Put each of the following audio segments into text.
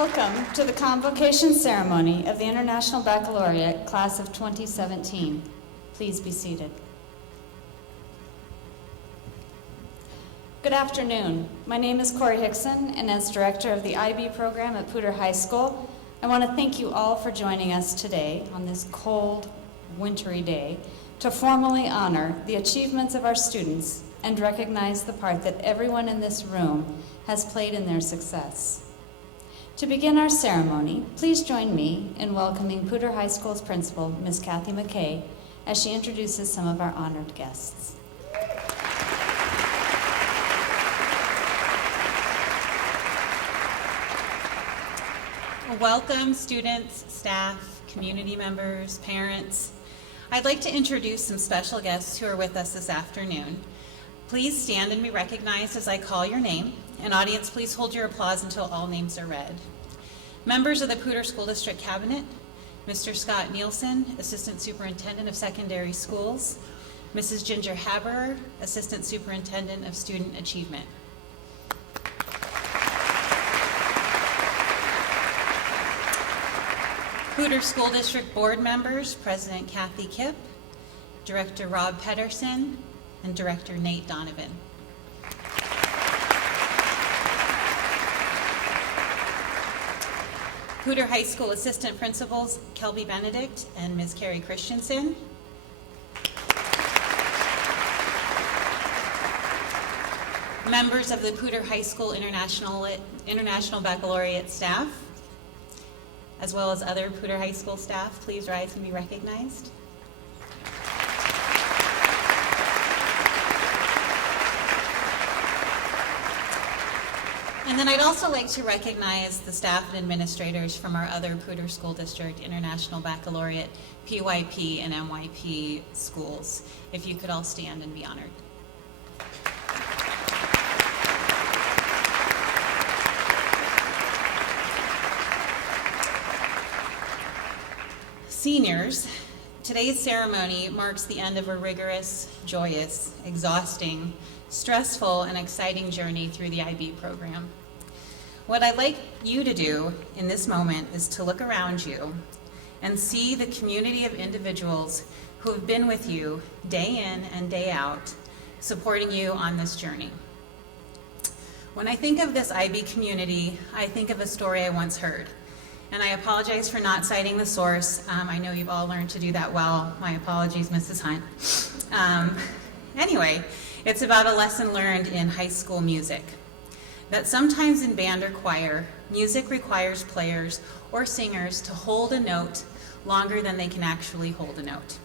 Welcome to the Convocation ceremony of the International Baccalaureate Class of 2017. Please be seated. Good afternoon. My name is Corey Hickson, and as Director of the IB program at Poudre High School, I want to thank you all for joining us today on this cold, wintry day to formally honor the achievements of our students and recognize the part that everyone in this room has played in their success. To begin our ceremony, please join me in welcoming Poudre High School's principal, Ms. Kathy McKay, as she introduces some of our honored guests. Welcome, students, staff, community members, parents. I'd like to introduce some special guests who are with us this afternoon. Please stand and be recognized as I call your name. And audience, please hold your applause until all names are read. Members of the Poudre School District Cabinet, Mr. Scott Nielsen, Assistant Superintendent of Secondary Schools, Mrs. Ginger Haberer, Assistant Superintendent of Student Achievement. Poudre School District Board members, President Kathy Kipp, Director Rob Pedersen, and Director Nate Donovan. Poudre High School Assistant Principals, Kelby Benedict and Ms. Carrie Christensen. Members of the Poudre High School International Baccalaureate staff, as well as other Poudre High School staff, please rise and be recognized. And then I'd also like to recognize the staff and administrators from our other Poudre School District International Baccalaureate PYP and MYP schools. If you could all stand and be honored. Seniors, today's ceremony marks the end of a rigorous, joyous, exhausting, stressful, and exciting journey through the IB program. What I'd like you to do in this moment is to look around you and see the community of individuals who have been with you day in and day out, supporting you on this journey. When I think of this IB community, I think of a story I once heard. And I apologize for not citing the source. I know you've all learned to do that well. My apologies, Mrs. Hunt. Anyway, it's about a lesson learned in high school music. That sometimes in band or choir, music requires players or singers to hold a note longer than they can actually hold a note.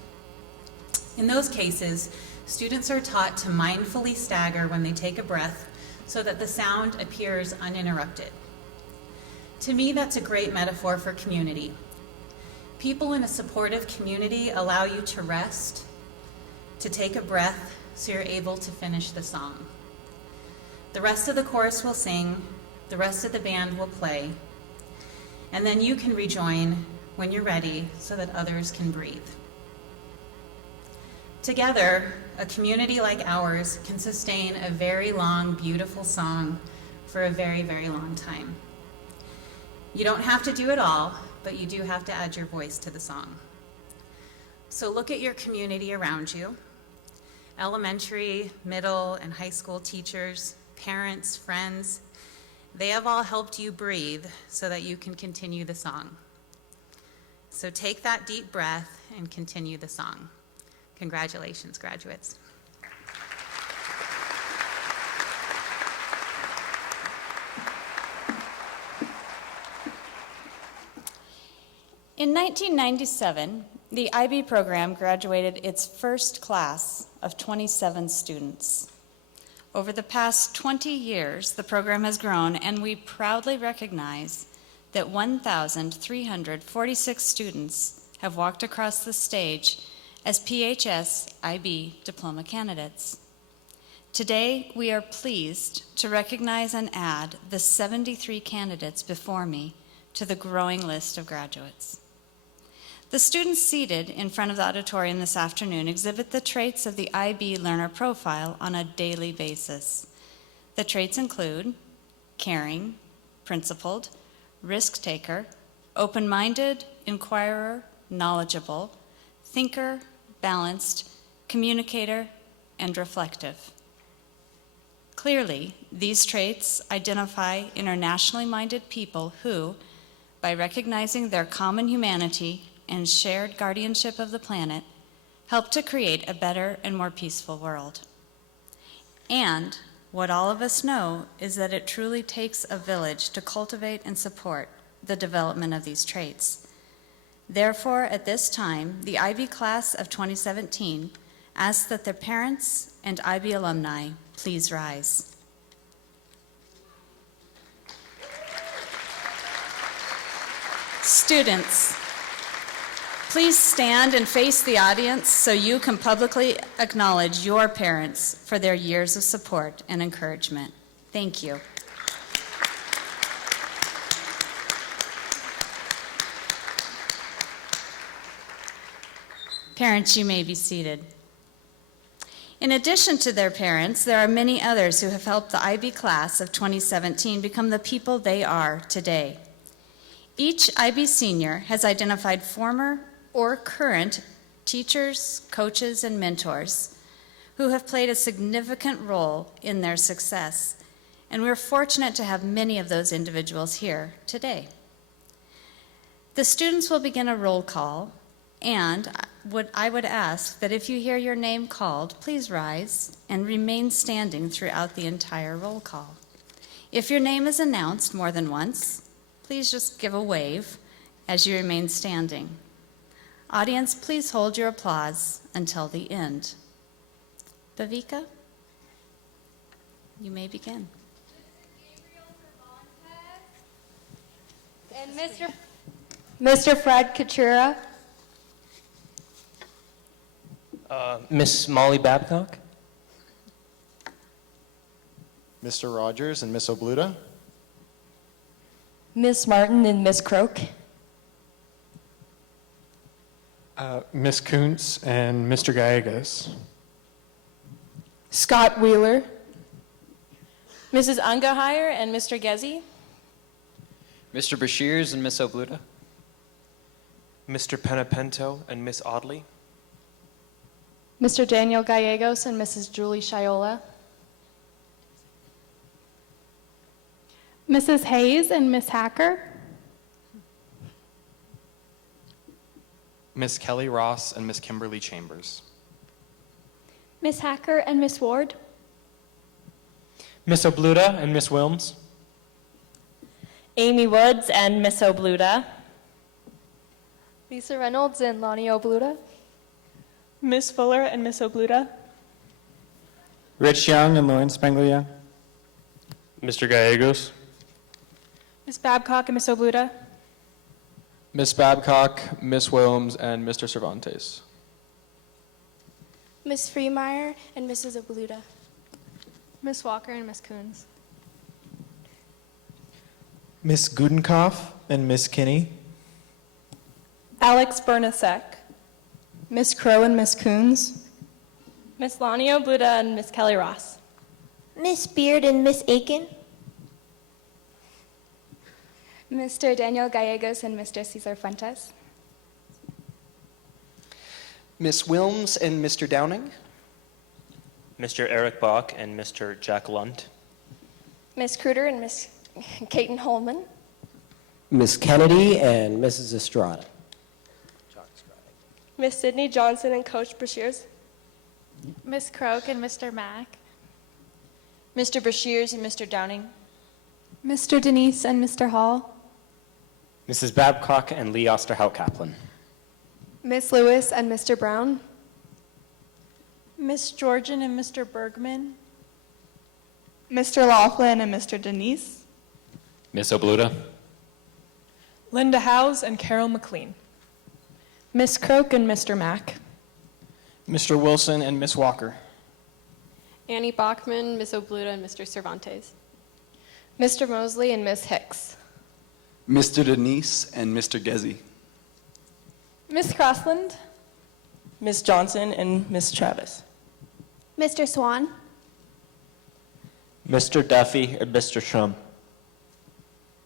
In those cases, students are taught to mindfully stagger when they take a breath so that the sound appears uninterrupted. To me, that's a great metaphor for community. People in a supportive community allow you to rest, to take a breath, so you're able to finish the song. The rest of the chorus will sing, the rest of the band will play, and then you can rejoin when you're ready so that others can breathe. Together, a community like ours can sustain a very long, beautiful song for a very, very long time. You don't have to do it all, but you do have to add your voice to the song. So look at your community around you. Elementary, middle, and high school teachers, parents, friends, they have all helped you breathe so that you can continue the song. So take that deep breath and continue the song. Congratulations, graduates. In 1997, the IB program graduated its first class of 27 students. Over the past 20 years, the program has grown, and we proudly recognize that 1,346 students have walked across the stage as PHS IB diploma candidates. Today, we are pleased to recognize and add the 73 candidates before me to the growing list of graduates. The students seated in front of the auditorium this afternoon exhibit the traits of the IB learner profile on a daily basis. The traits include caring, principled, risk-taker, open-minded, inquirer, knowledgeable, thinker, balanced, communicator, and reflective. Clearly, these traits identify internationally minded people who, by recognizing their common humanity and shared guardianship of the planet, help to create a better and more peaceful world. And what all of us know is that it truly takes a village to cultivate and support the development of these traits. Therefore, at this time, the IB class of 2017 asks that their parents and IB alumni please rise. Students, please stand and face the audience so you can publicly acknowledge your parents for their years of support and encouragement. Thank you. Parents, you may be seated. In addition to their parents, there are many others who have helped the IB class of 2017 become the people they are today. Each IB senior has identified former or current teachers, coaches, and mentors who have played a significant role in their success, and we're fortunate to have many of those individuals here today. The students will begin a roll call, and I would ask that if you hear your name called, please rise and remain standing throughout the entire roll call. If your name is announced more than once, please just give a wave as you remain standing. Audience, please hold your applause until the end. Bavika, you may begin. And Mr. Fred Katura. Miss Molly Babcock. Mr. Rogers and Miss Obluda. Miss Martin and Miss Croak. Miss Kuntz and Mr. Gallegos. Scott Wheeler. Mrs. Ungeheyer and Mr. Gezi. Mr. Bashirs and Miss Obluda. Mr. Penapento and Miss Audley. Mr. Daniel Gallegos and Mrs. Julie Shiola. Mrs. Hayes and Miss Hacker. Miss Kelly Ross and Miss Kimberly Chambers. Miss Hacker and Miss Ward. Miss Obluda and Miss Wilms. Amy Woods and Miss Obluda. Lisa Reynolds and Lonnie Obluda. Miss Fuller and Miss Obluda. Rich Young and Lauren Spengler Young. Mr. Gallegos. Miss Babcock and Miss Obluda. Miss Babcock, Miss Wilms, and Mr. Cervantes. Miss Freemeyer and Mrs. Obluda. Miss Walker and Miss Coons. Miss Gudenkoff and Miss Kinney. Alex Bernasek. Miss Crow and Miss Coons. Miss Lonnie Obluda and Miss Kelly Ross. Miss Beard and Miss Aiken. Mr. Daniel Gallegos and Mr. Cesar Fuentes. Miss Wilms and Mr. Downing. Mr. Eric Bach and Mr. Jack Lunt. Miss Kruder and Miss Caton Holman. Miss Kennedy and Mrs. Estrada. Miss Sydney Johnson and Coach Bashirs. Miss Croak and Mr. Mack. Mr. Bashirs and Mr. Downing. Mr. Denise and Mr. Hall. Mrs. Babcock and Lee Osterhout Kaplan. Miss Lewis and Mr. Brown. Miss Georgian and Mr. Bergman. Mr. Laughlin and Mr. Denise. Miss Obluda. Linda Howes and Carol McLean. Miss Croak and Mr. Mack. Mr. Wilson and Miss Walker. Annie Bachman, Miss Obluda, and Mr. Cervantes. Mr. Mosley and Miss Hicks. Mr. Denise and Mr. Gezi. Miss Crossland. Miss Johnson and Miss Travis. Mr. Swan. Mr. Duffy and Mr. Shrum.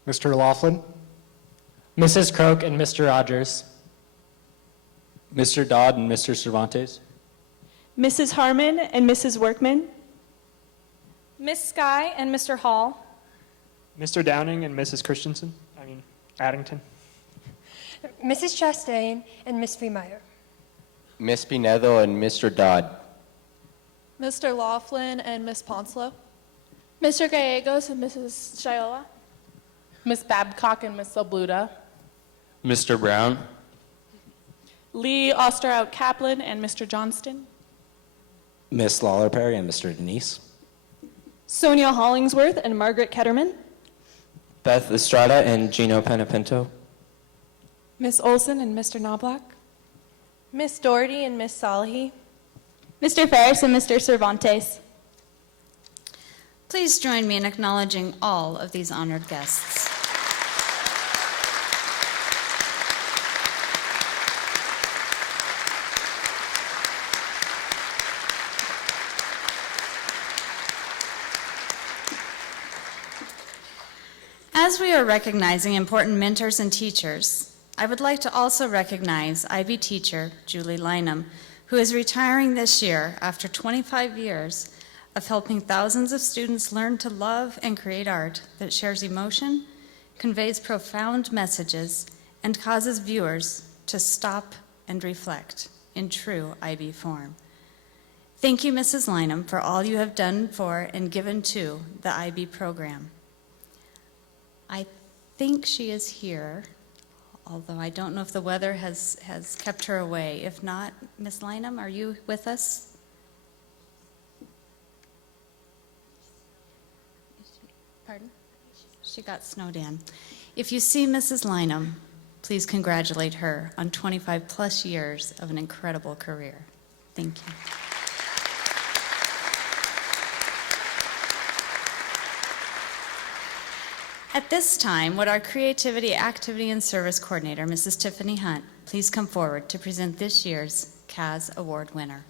Mr. Laughlin. Mrs. Croak and Mr. Rogers. Mr. Dodd and Mr. Cervantes. Mrs. Harmon and Mrs. Workman. Miss Sky and Mr. Hall. Mr. Downing and Mrs. Addington. Mrs. Chastain and Miss Freemeyer. Miss Pinedo and Mr. Dodd. Mr. Laughlin and Miss Ponslow. Mr. Gallegos and Mrs. Shiola. Miss Babcock and Miss Obluda. Mr. Brown. Lee Osterhout Kaplan and Mr. Johnston. Miss Lawler Perry and Mr. Denise. Sonia Hollingsworth and Margaret Ketterman. Beth Estrada and Gino Penapinto. Miss Olson and Mr. Knobloch. Miss Doherty and Miss Salahi. Mr. Ferris and Mr. Cervantes. Please join me in acknowledging all of these honored guests. As we are recognizing important mentors and teachers, I would like to also recognize IB teacher Julie Lynham, who is retiring this year after 25 years of helping thousands of students learn to love and create art that shares emotion, conveys profound messages, and causes viewers to stop and reflect in true IB form. Thank you, Mrs. Lynham, for all you have done for and given to the IB program. I think she is here, although I don't know if the weather has kept her away. If not, Ms. Lynham, are you with us? Pardon? She got snowed in. If you see Mrs. Lynham, please congratulate her on 25 plus years of an incredible career. Thank you. At this time, would our Creativity, Activity, and Service Coordinator, Mrs. Tiffany Hunt, please come forward to present this year's CAS Award winner.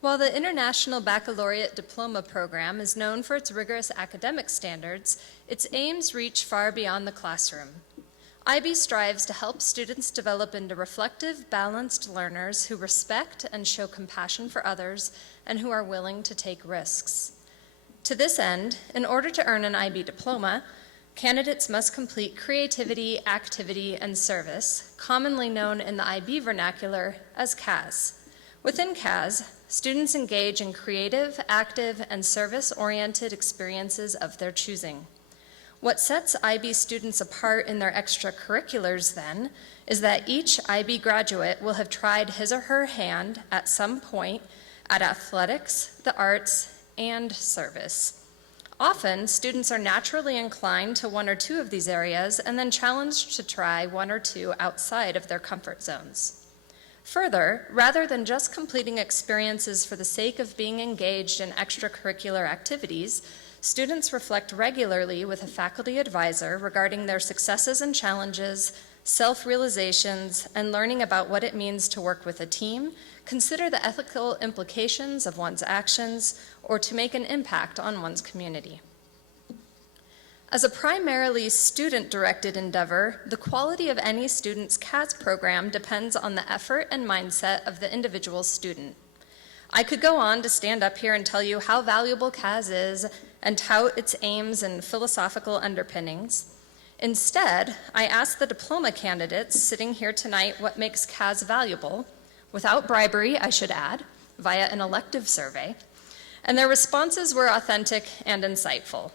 While the International Baccalaureate Diploma Program is known for its rigorous academic standards, its aims reach far beyond the classroom. IB strives to help students develop into reflective, balanced learners who respect and show compassion for others and who are willing to take risks. To this end, in order to earn an IB diploma, candidates must complete Creativity, Activity, and Service, commonly known in the IB vernacular as CAS. Within CAS, students engage in creative, active, and service-oriented experiences of their choosing. What sets IB students apart in their extracurriculars, then, is that each IB graduate will have tried his or her hand at some point at athletics, the arts, and service. Often, students are naturally inclined to one or two of these areas and then challenged to try one or two outside of their comfort zones. Further, rather than just completing experiences for the sake of being engaged in extracurricular activities, students reflect regularly with a faculty advisor regarding their successes and challenges, self-realizations, and learning about what it means to work with a team, consider the ethical implications of one's actions, or to make an impact on one's community. As a primarily student-directed endeavor, the quality of any student's CAS program depends on the effort and mindset of the individual student. I could go on to stand up here and tell you how valuable CAS is and tout its aims and philosophical underpinnings. Instead, I asked the diploma candidates sitting here tonight what makes CAS valuable, without bribery, I should add, via an elective survey, and their responses were authentic and insightful.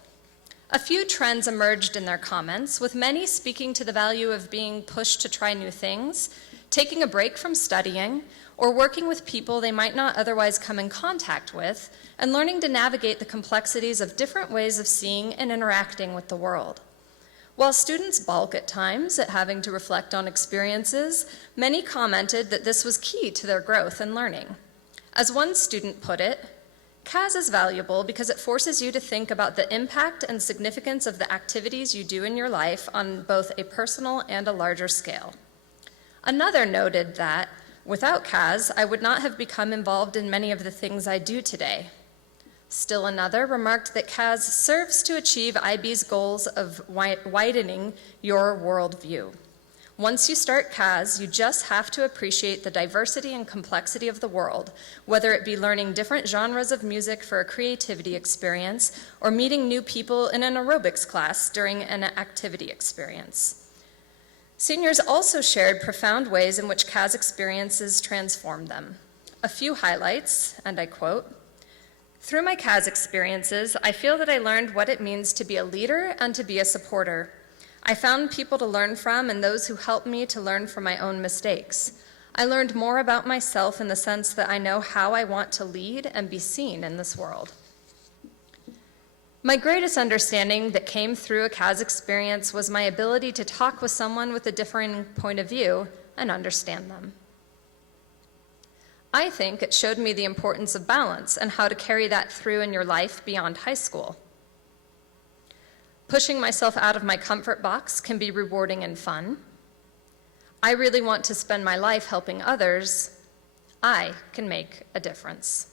A few trends emerged in their comments, with many speaking to the value of being pushed to try new things, taking a break from studying, or working with people they might not otherwise come in contact with, and learning to navigate the complexities of different ways of seeing and interacting with the world. While students balk at times at having to reflect on experiences, many commented that this was key to their growth and learning. As one student put it, CAS is valuable because it forces you to think about the impact and significance of the activities you do in your life on both a personal and a larger scale. Another noted that, without CAS, I would not have become involved in many of the things I do today. Still another remarked that CAS serves to achieve IB's goals of widening your worldview. Once you start CAS, you just have to appreciate the diversity and complexity of the world, whether it be learning different genres of music for a creativity experience or meeting new people in an aerobics class during an activity experience. Seniors also shared profound ways in which CAS experiences transformed them. A few highlights, and I quote, "Through my CAS experiences, I feel that I learned what it means to be a leader and to be a supporter. I found people to learn from and those who helped me to learn from my own mistakes. I learned more about myself in the sense that I know how I want to lead and be seen in this world." My greatest understanding that came through a CAS experience was my ability to talk with someone with a differing point of view and understand them. I think it showed me the importance of balance and how to carry that through in your life beyond high school. Pushing myself out of my comfort box can be rewarding and fun. I really want to spend my life helping others. I can make a difference.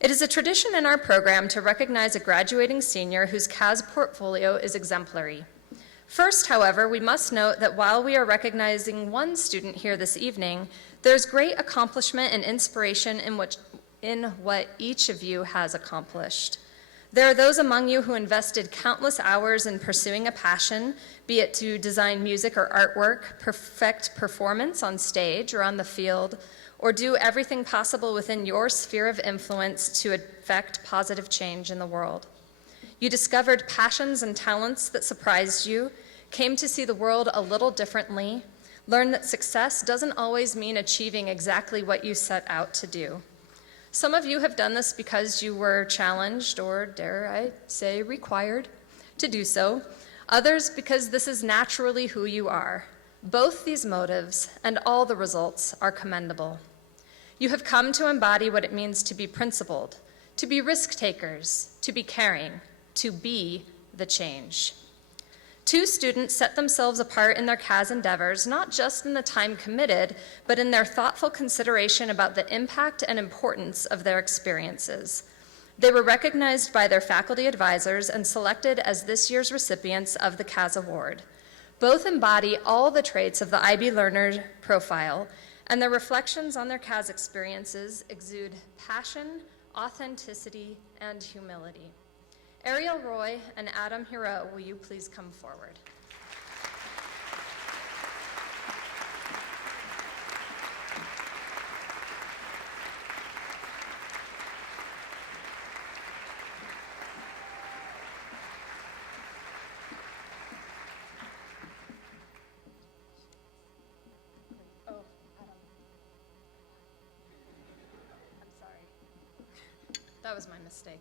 It is a tradition in our program to recognize a graduating senior whose CAS portfolio is exemplary. First, however, we must note that while we are recognizing one student here this evening, there's great accomplishment and inspiration in what each of you has accomplished. There are those among you who invested countless hours in pursuing a passion, be it to design music or artwork, perfect performance on stage or on the field, or do everything possible within your sphere of influence to effect positive change in the world. You discovered passions and talents that surprised you, came to see the world a little differently, learned that success doesn't always mean achieving exactly what you set out to do. Some of you have done this because you were challenged, or dare I say required, to do so. Others because this is naturally who you are. Both these motives and all the results are commendable. You have come to embody what it means to be principled, to be risk takers, to be caring, to be the change. Two students set themselves apart in their CAS endeavors, not just in the time committed, but in their thoughtful consideration about the impact and importance of their experiences. They were recognized by their faculty advisors and selected as this year's recipients of the CAS Award. Both embody all the traits of the IB learner profile, and their reflections on their CAS experiences exude passion, authenticity, and humility. Ariel Roy and Adam Hiro, will you please come forward? Oh, Adam. I'm sorry. That was my mistake.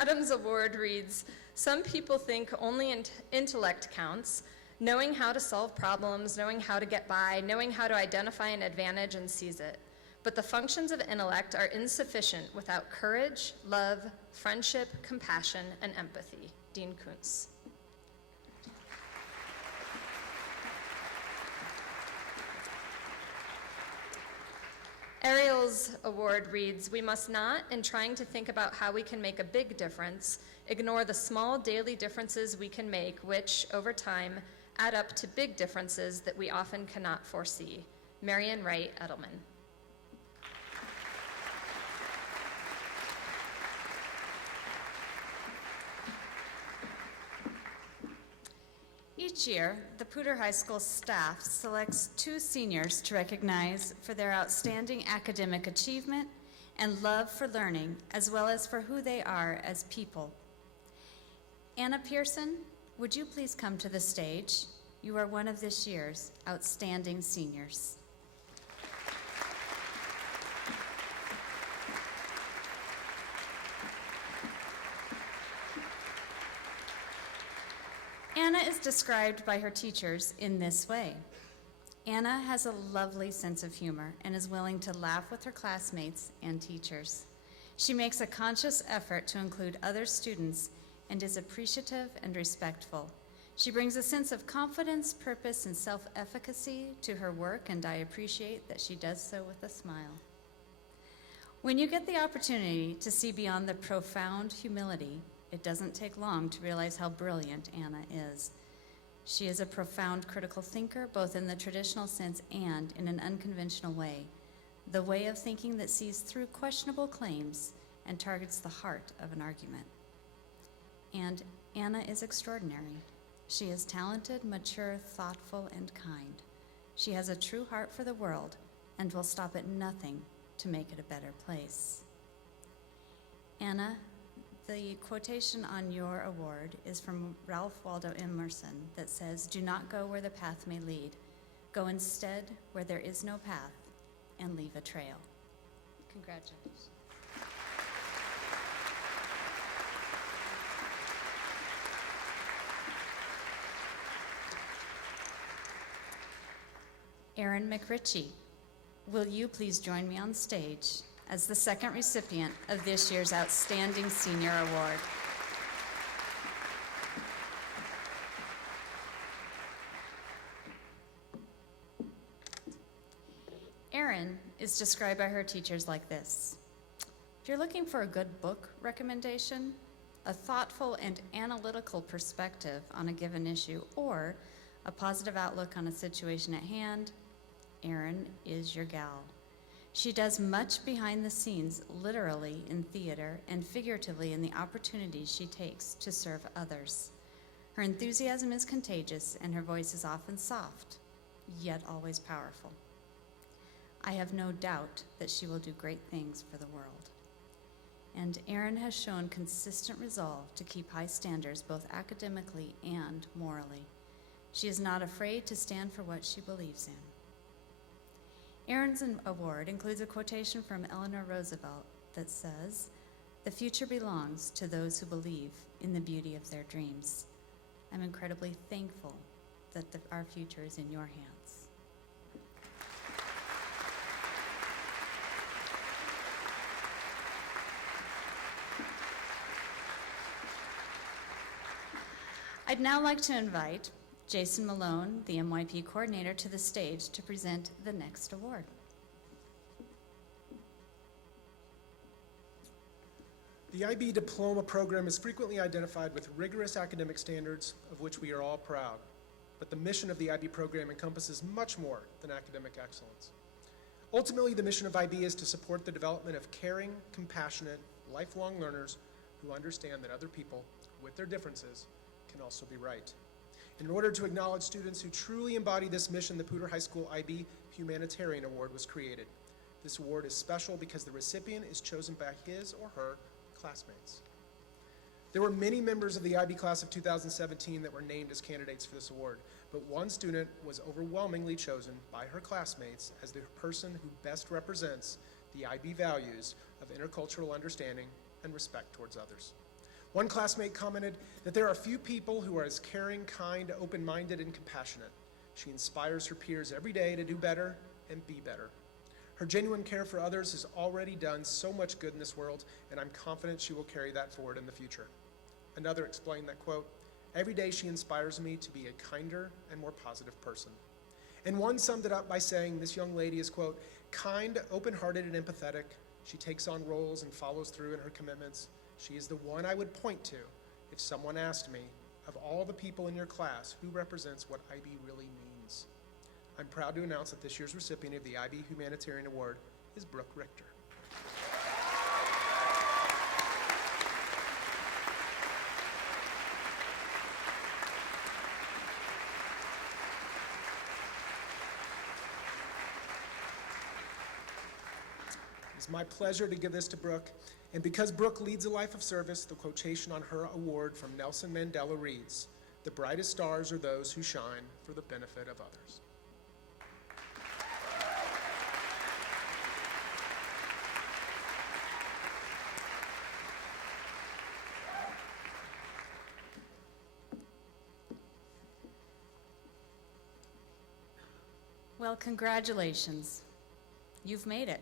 Adam's award reads, "Some people think only intellect counts, knowing how to solve problems, knowing how to get by, knowing how to identify an advantage and seize it. But the functions of intellect are insufficient without courage, love, friendship, compassion, and empathy." Dean Kuntz. Ariel's award reads, "We must not, in trying to think about how we can make a big difference, ignore the small daily differences we can make, which, over time, add up to big differences that we often cannot foresee." Marion Wright Edelman. Each year, the Poudre High School staff selects 2 seniors to recognize for their outstanding academic achievement and love for learning, as well as for who they are as people. Anna Pearson, would you please come to the stage? You are one of this year's outstanding seniors. Anna is described by her teachers in this way. Anna has a lovely sense of humor and is willing to laugh with her classmates and teachers. She makes a conscious effort to include other students and is appreciative and respectful. She brings a sense of confidence, purpose, and self-efficacy to her work, and I appreciate that she does so with a smile. When you get the opportunity to see beyond the profound humility, it doesn't take long to realize how brilliant Anna is. She is a profound critical thinker, both in the traditional sense and in an unconventional way, the way of thinking that sees through questionable claims and targets the heart of an argument. And Anna is extraordinary. She is talented, mature, thoughtful, and kind. She has a true heart for the world and will stop at nothing to make it a better place. Anna, the quotation on your award is from Ralph Waldo Emerson that says, "Do not go where the path may lead. Go instead where there is no path and leave a trail." Congratulations. Erin McRitchie, will you please join me on stage as the second recipient of this year's Outstanding Senior Award? Erin is described by her teachers like this: if you're looking for a good book recommendation, a thoughtful and analytical perspective on a given issue, or a positive outlook on a situation at hand, Erin is your gal. She does much behind the scenes, literally in theater and figuratively in the opportunities she takes to serve others. Her enthusiasm is contagious and her voice is often soft, yet always powerful. I have no doubt that she will do great things for the world. And Erin has shown consistent resolve to keep high standards both academically and morally. She is not afraid to stand for what she believes in. Erin's award includes a quotation from Eleanor Roosevelt that says, "The future belongs to those who believe in the beauty of their dreams." I'm incredibly thankful that our future is in your hands. I'd now like to invite Jason Malone, the MYP coordinator, to the stage to present the next award. The IB diploma program is frequently identified with rigorous academic standards, of which we are all proud. But the mission of the IB program encompasses much more than academic excellence. Ultimately, the mission of IB is to support the development of caring, compassionate, lifelong learners who understand that other people, with their differences, can also be right. In order to acknowledge students who truly embody this mission, the Poudre High School IB Humanitarian Award was created. This award is special because the recipient is chosen by his or her classmates. There were many members of the IB class of 2017 that were named as candidates for this award, but one student was overwhelmingly chosen by her classmates as the person who best represents the IB values of intercultural understanding and respect towards others. One classmate commented that there are few people who are as caring, kind, open-minded, and compassionate. She inspires her peers every day to do better and be better. Her genuine care for others has already done so much good in this world, and I'm confident she will carry that forward in the future. Another explained that, quote, "Every day she inspires me to be a kinder and more positive person." And one summed it up by saying this young lady is, quote, "kind, open-hearted, and empathetic. She takes on roles and follows through in her commitments. She is the one I would point to if someone asked me, of all the people in your class, who represents what IB really means." I'm proud to announce that this year's recipient of the IB Humanitarian Award is Brooke Richter. It's my pleasure to give this to Brooke, and because Brooke leads a life of service, the quotation on her award from Nelson Mandela reads, "The brightest stars are those who shine for the benefit of others." Well, congratulations. You've made it.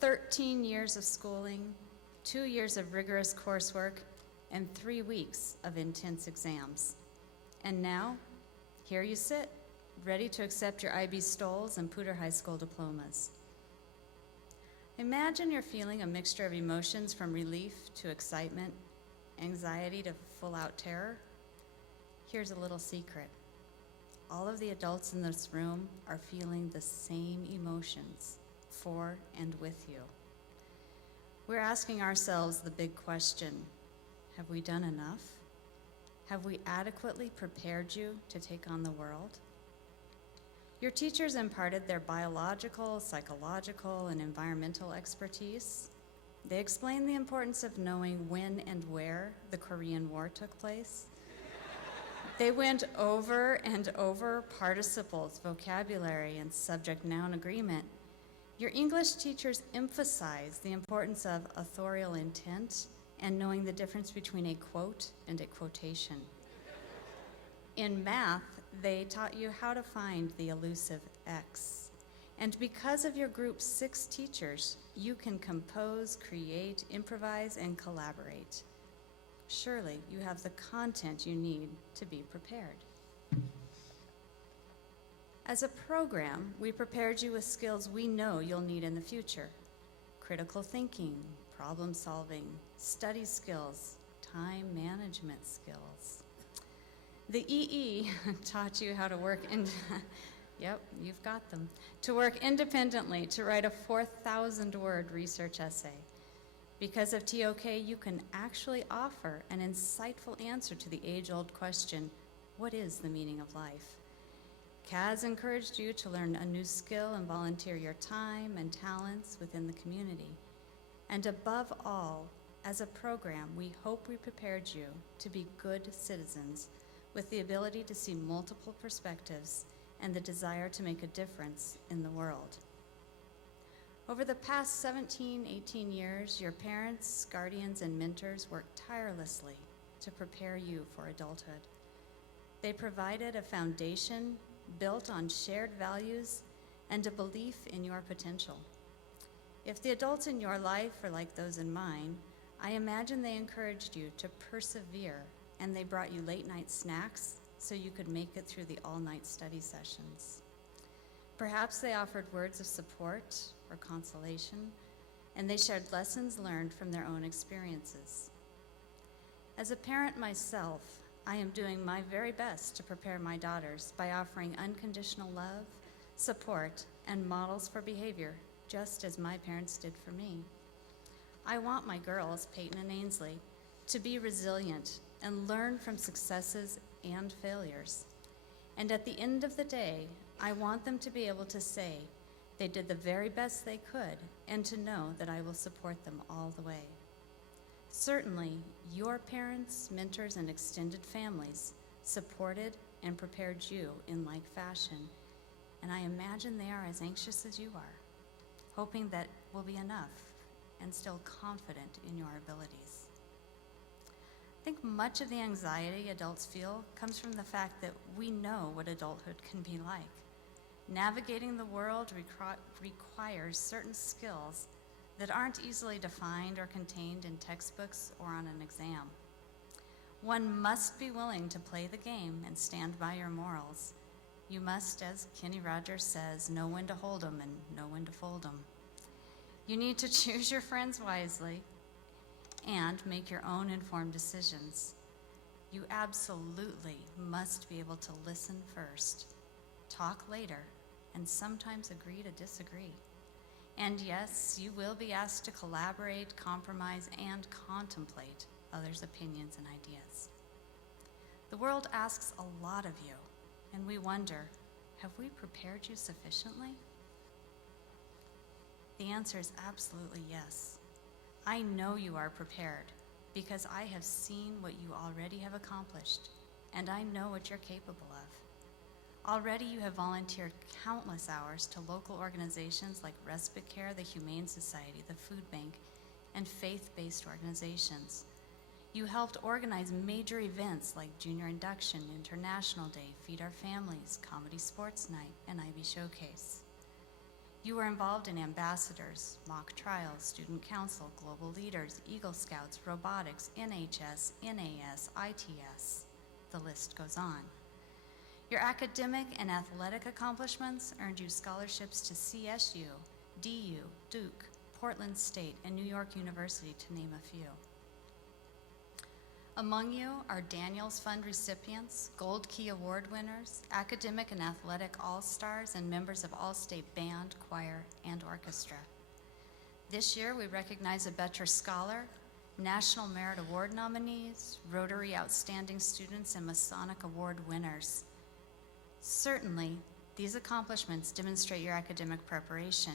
13 years of schooling, 2 years of rigorous coursework, and 3 weeks of intense exams. And now, here you sit, ready to accept your IB Stoles and Poudre High School diplomas. Imagine you're feeling a mixture of emotions from relief to excitement, anxiety to full-out terror. Here's a little secret. All of the adults in this room are feeling the same emotions for and with you. We're asking ourselves the big question, have we done enough? Have we adequately prepared you to take on the world? Your teachers imparted their biological, psychological, and environmental expertise. They explained the importance of knowing when and where the Korean War took place. They went over and over participles, vocabulary, and subject-noun agreement. Your English teachers emphasized the importance of authorial intent and knowing the difference between a quote and a quotation. In math, they taught you how to find the elusive X. And because of your group's 6 teachers, you can compose, create, improvise, and collaborate. Surely you have the content you need to be prepared. As a program, we prepared you with skills we know you'll need in the future. Critical thinking, problem solving, study skills, time management skills. The EE taught you how to work yep, you've got them. To work independently, to write a 4,000-word research essay. Because of TOK, you can actually offer an insightful answer to the age-old question, what is the meaning of life? CAS encouraged you to learn a new skill and volunteer your time and talents within the community. And above all, as a program, we hope we prepared you to be good citizens with the ability to see multiple perspectives and the desire to make a difference in the world. Over the past 17, 18 years, your parents, guardians, and mentors worked tirelessly to prepare you for adulthood. They provided a foundation built on shared values and a belief in your potential. If the adults in your life are like those in mine, I imagine they encouraged you to persevere, and they brought you late-night snacks so you could make it through the all-night study sessions. Perhaps they offered words of support or consolation, and they shared lessons learned from their own experiences. As a parent myself, I am doing my very best to prepare my daughters by offering unconditional love, support, and models for behavior, just as my parents did for me. I want my girls, Peyton and Ainsley, to be resilient and learn from successes and failures. And at the end of the day, I want them to be able to say they did the very best they could and to know that I will support them all the way. Certainly, your parents, mentors, and extended families supported and prepared you in like fashion, and I imagine they are as anxious as you are, hoping that will be enough and still confident in your abilities. I think much of the anxiety adults feel comes from the fact that we know what adulthood can be like. Navigating the world requires certain skills that aren't easily defined or contained in textbooks or on an exam. One must be willing to play the game and stand by your morals. You must, as Kenny Rogers says, know when to hold 'em and know when to fold 'em. You need to choose your friends wisely and make your own informed decisions. You absolutely must be able to listen first, talk later, and sometimes agree to disagree. And yes, you will be asked to collaborate, compromise, and contemplate others' opinions and ideas. The world asks a lot of you, and we wonder, have we prepared you sufficiently? The answer is absolutely yes. I know you are prepared because I have seen what you already have accomplished, and I know what you're capable of. Already you have volunteered countless hours to local organizations like Respite Care, the Humane Society, the Food Bank, and faith-based organizations. You helped organize major events like Junior Induction, International Day, Feed Our Families, Comedy Sports Night, and IB Showcase. You were involved in ambassadors, mock trials, student council, global leaders, Eagle Scouts, robotics, NHS, NAS, ITS. The list goes on. Your academic and athletic accomplishments earned you scholarships to CSU, DU, Duke, Portland State, and New York University, to name a few. Among you are Daniels Fund recipients, Gold Key Award winners, academic and athletic all-stars, and members of all-state band, choir, and orchestra. This year, we recognize a Better Scholar, National Merit Award nominees, Rotary Outstanding Students, and Masonic Award winners. Certainly, these accomplishments demonstrate your academic preparation,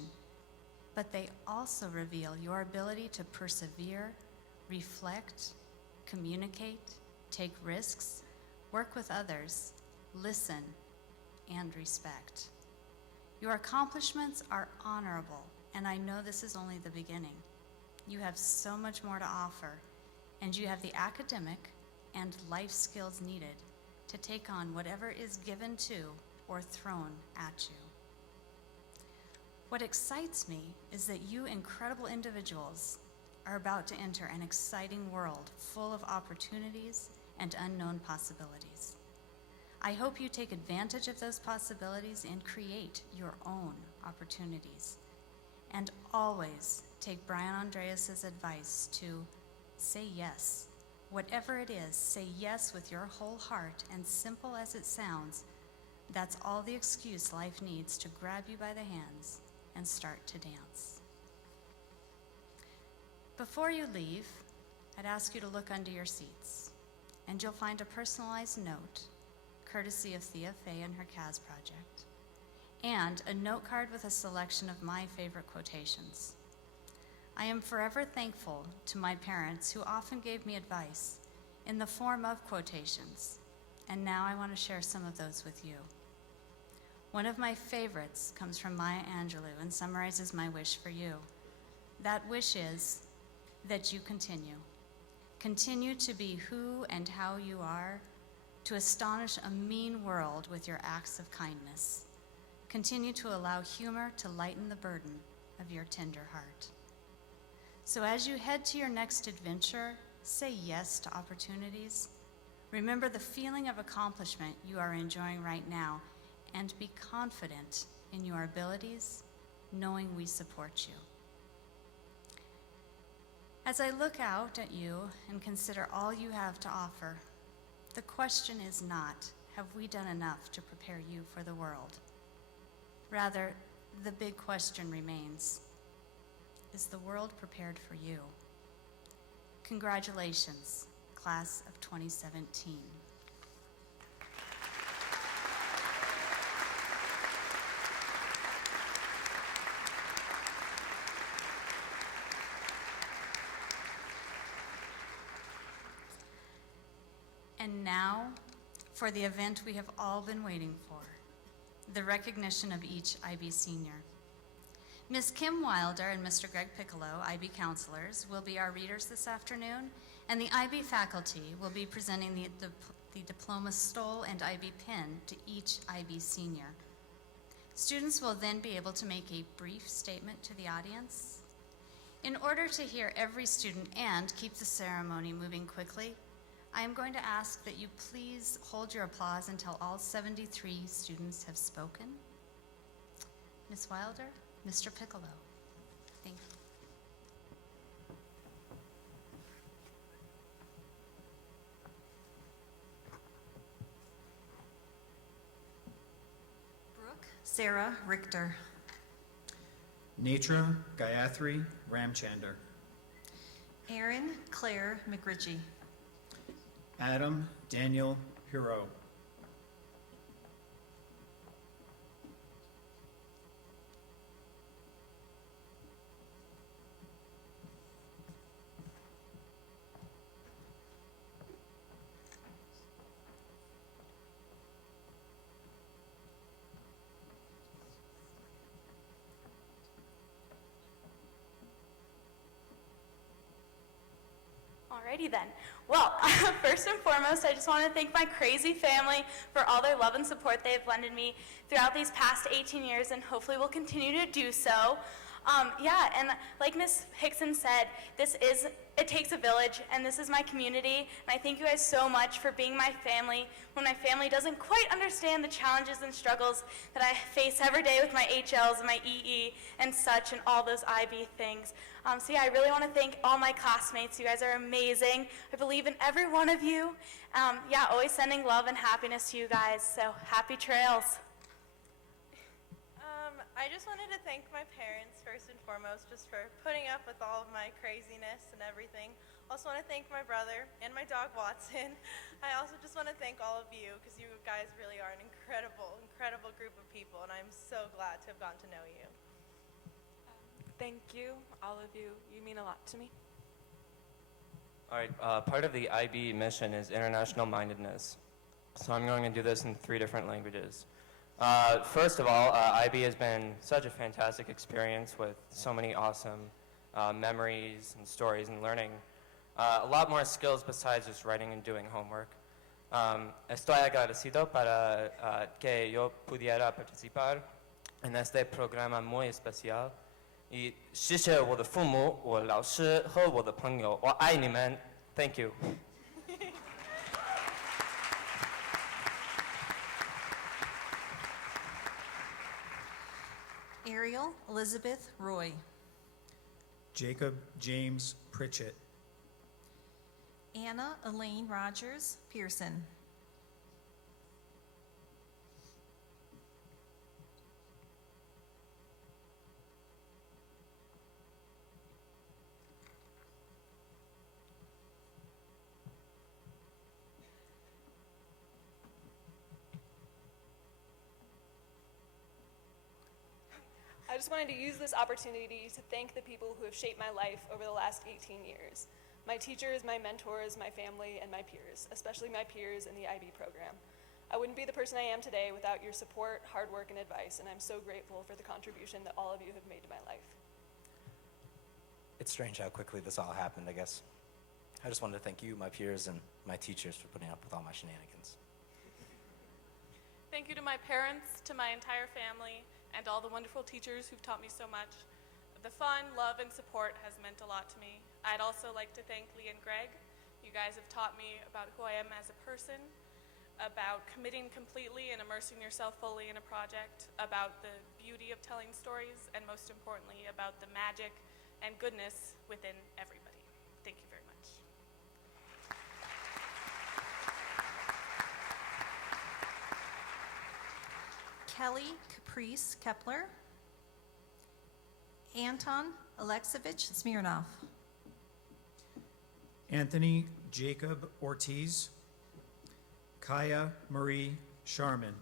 but they also reveal your ability to persevere, reflect, communicate, take risks, work with others, listen, and respect. Your accomplishments are honorable, and I know this is only the beginning. You have so much more to offer, and you have the academic and life skills needed to take on whatever is given to or thrown at you. What excites me is that you incredible individuals are about to enter an exciting world full of opportunities and unknown possibilities. I hope you take advantage of those possibilities and create your own opportunities. And always take Brian Andreas' advice to say yes. Whatever it is, say yes with your whole heart, and simple as it sounds, that's all the excuse life needs to grab you by the hands and start to dance. Before you leave, I'd ask you to look under your seats, and you'll find a personalized note, courtesy of Thea Fay and her CAS project, and a note card with a selection of my favorite quotations. I am forever thankful to my parents who often gave me advice in the form of quotations, and now I want to share some of those with you. One of my favorites comes from Maya Angelou and summarizes my wish for you. That wish is that you continue. Continue to be who and how you are, to astonish a mean world with your acts of kindness. Continue to allow humor to lighten the burden of your tender heart. So as you head to your next adventure, say yes to opportunities. Remember the feeling of accomplishment you are enjoying right now, and be confident in your abilities, knowing we support you. As I look out at you and consider all you have to offer, the question is not, have we done enough to prepare you for the world? Rather, the big question remains, is the world prepared for you? Congratulations, class of 2017. And now, for the event we have all been waiting for, the recognition of each IB senior. Ms. Kim Wilder and Mr. Greg Piccolo, IB counselors, will be our readers this afternoon, and the IB faculty will be presenting the diploma stole and IB pin to each IB senior. Students will then be able to make a brief statement to the audience. In order to hear every student and keep the ceremony moving quickly, I am going to ask that you please hold your applause until all 73 students have spoken. Ms. Wilder, Mr. Piccolo, thank you. Brooke Sarah Richter. Netra Gayatri Ramchander. Erin Claire McRitchie. Adam Daniel Hiro. Alrighty then. Well, first and foremost, I just want to thank my crazy family for all their love and support they've lended me throughout these past 18 years, and hopefully will continue to do so. Yeah, and like Miss Hickson said, it takes a village, and this is my community, and I thank you guys so much for being my family when my family doesn't quite understand the challenges and struggles that I face every day with my HLs and my EE and such and all those IB things. So yeah, I really want to thank all my classmates. You guys are amazing. I believe in every one of you. Yeah, always sending love and happiness to you guys, so happy trails. I just wanted to thank my parents first and foremost just for putting up with all of my craziness and everything. Also want to thank my brother and my dog Watson. I also just want to thank all of you because you guys really are an incredible group of people, and I'm so glad to have gotten to know you. Thank you, all of you. You mean a lot to me. All right, part of the IB mission is international mindedness. So I'm going to do this in 3 different languages. First of all, IB has been such a fantastic experience with so many awesome memories and stories and learning. A lot more skills besides just writing and doing homework. Estoy agradecido para que yo pudiera participar en este programa muy especial. Y谢谢我的父母、我老师和我的朋友，我爱你们。Thank you. Ariel Elizabeth Roy. Jacob James Pritchett. Anna Elaine Rogers Pearson. I just wanted to use this opportunity to thank the people who have shaped my life over the last 18 years. My teachers, my mentors, my family, and my peers, especially my peers in the IB program. I wouldn't be the person I am today without your support, hard work, and advice, and I'm so grateful for the contribution that all of you have made to my life. It's strange how quickly this all happened, I guess. I just wanted to thank you, my peers, and my teachers for putting up with all my shenanigans. Thank you to my parents, to my entire family, and all the wonderful teachers who've taught me so much. The fun, love, and support has meant a lot to me. I'd also like to thank Lee and Greg. You guys have taught me about who I am as a person, about committing completely and immersing yourself fully in a project, about the beauty of telling stories, and most importantly, about the magic and goodness within everybody. Thank you very much. Kelly Caprice Kepler. Anton Alexevich Smirnov. Anthony Jacob Ortiz. Kaya Marie Sharman.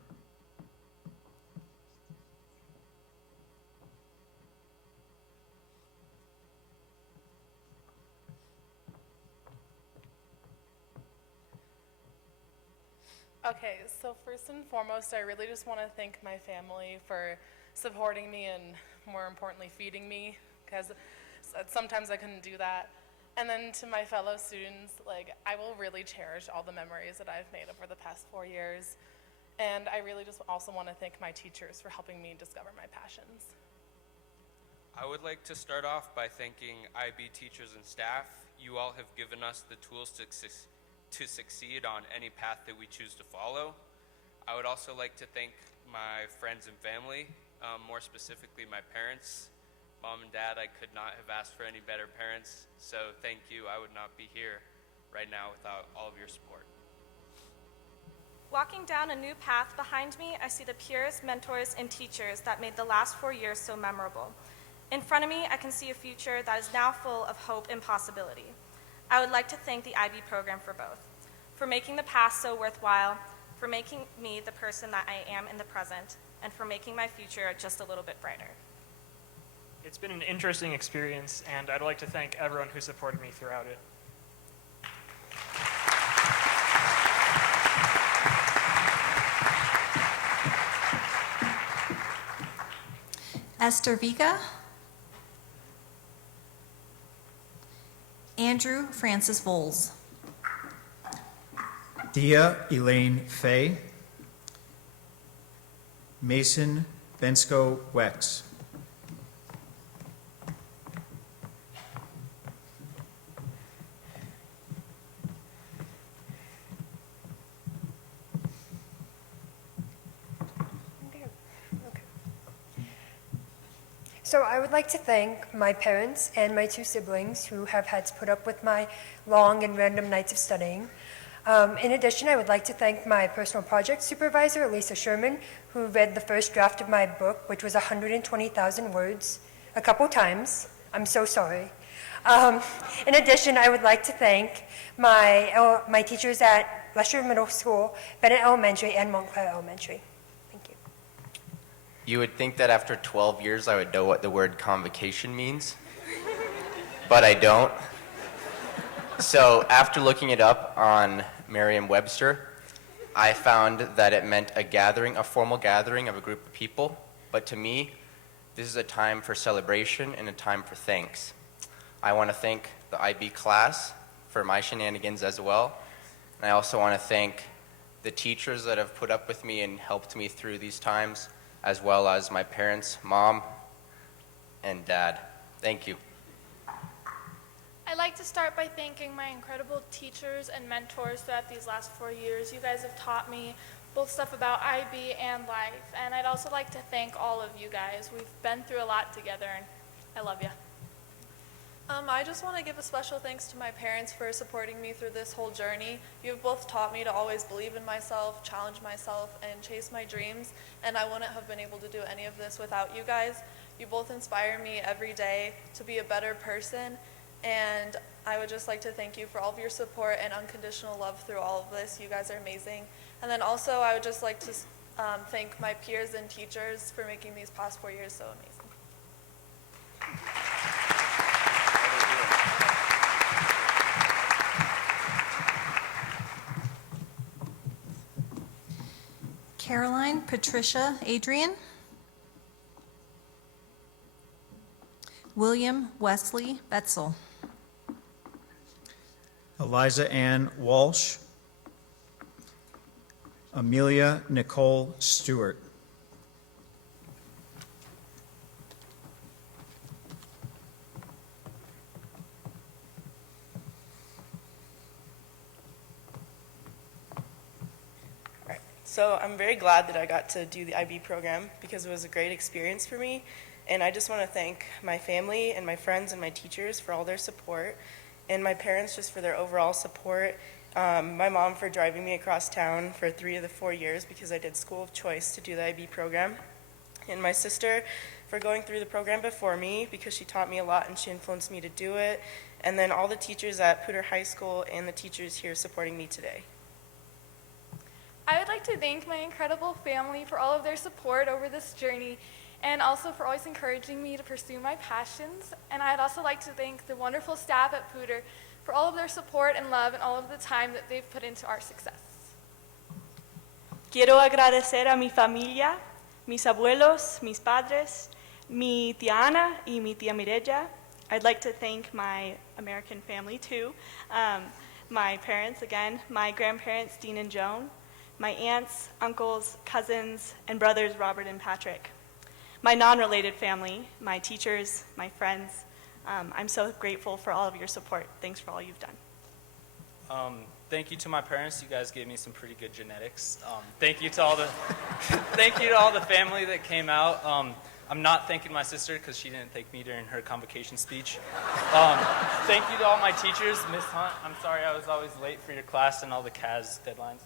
Okay, so first and foremost, I really just want to thank my family for supporting me and, more importantly, feeding me, because sometimes I couldn't do that. And then to my fellow students, I will really cherish all the memories that I've made over the past 4 years. And I really just also want to thank my teachers for helping me discover my passions. I would like to start off by thanking IB teachers and staff. You all have given us the tools to succeed on any path that we choose to follow. I would also like to thank my friends and family, more specifically my parents. Mom and Dad, I could not have asked for any better parents, so thank you. I would not be here right now without all of your support. Walking down a new path behind me, I see the peers, mentors, and teachers that made the last 4 years so memorable. In front of me, I can see a future that is now full of hope and possibility. I would like to thank the IB program for both, for making the past so worthwhile, for making me the person that I am in the present, and for making my future just a little bit brighter. It's been an interesting experience, and I'd like to thank everyone who supported me throughout it. Esther Vega. Andrew Francis Voles. Dia Elaine Fay. Mason Bensko Wex. So I would like to thank my parents and my 2 siblings who have had to put up with my long and random nights of studying. In addition, I would like to thank my personal project supervisor, Lisa Sherman, who read the first draft of my book, which was 120,000 words, a couple times. I'm so sorry. In addition, I would like to thank my teachers at Lesher Middle School, Bennett Elementary, and Montclair Elementary. Thank you. You would think that after 12 years I would know what the word convocation means, but I don't. So after looking it up on Merriam-Webster, I found that it meant a formal gathering of a group of people. But to me, this is a time for celebration and a time for thanks. I want to thank the IB class for my shenanigans as well. And I also want to thank the teachers that have put up with me and helped me through these times, as well as my parents, Mom and Dad. Thank you. I'd like to start by thanking my incredible teachers and mentors throughout these last 4 years. You guys have taught me both stuff about IB and life, and I'd also like to thank all of you guys. We've been through a lot together, and I love you. I just want to give a special thanks to my parents for supporting me through this whole journey. You've both taught me to always believe in myself, challenge myself, and chase my dreams, and I wouldn't have been able to do any of this without you guys. You both inspire me every day to be a better person, and I would just like to thank you for all of your support and unconditional love through all of this. You guys are amazing. And then also I would just like to thank my peers and teachers for making these past 4 years so amazing. Caroline Patricia Adrian. William Wesley Betzel. Eliza Ann Walsh. Amelia Nicole Stewart. So I'm very glad that I got to do the IB program because it was a great experience for me. And I just want to thank my family and my friends and my teachers for all their support, and my parents just for their overall support. My mom for driving me across town for 3 of the 4 years because I did school of choice to do the IB program. And my sister for going through the program before me because she taught me a lot and she influenced me to do it. And then all the teachers at Poudre High School and the teachers here supporting me today. I would like to thank my incredible family for all of their support over this journey, and also for always encouraging me to pursue my passions. And I'd also like to thank the wonderful staff at Poudre for all of their support and love and all of the time that they've put into our success. Quiero agradecer a mi familia, mis abuelos, mis padres, mi tía Ana y mi tía Mireya. I'd like to thank my American family too, my parents again, my grandparents Dean and Joan, my aunts, uncles, cousins, and brothers Robert and Patrick. My non-related family, my teachers, my friends. I'm so grateful for all of your support. Thanks for all you've done. Thank you to my parents. You guys gave me some pretty good genetics. Thank you to all the thank you to all the family that came out. I'm not thanking my sister because she didn't thank me during her convocation speech. Thank you to all my teachers. Miss Hunt, I'm sorry I was always late for your class and all the CAS deadlines.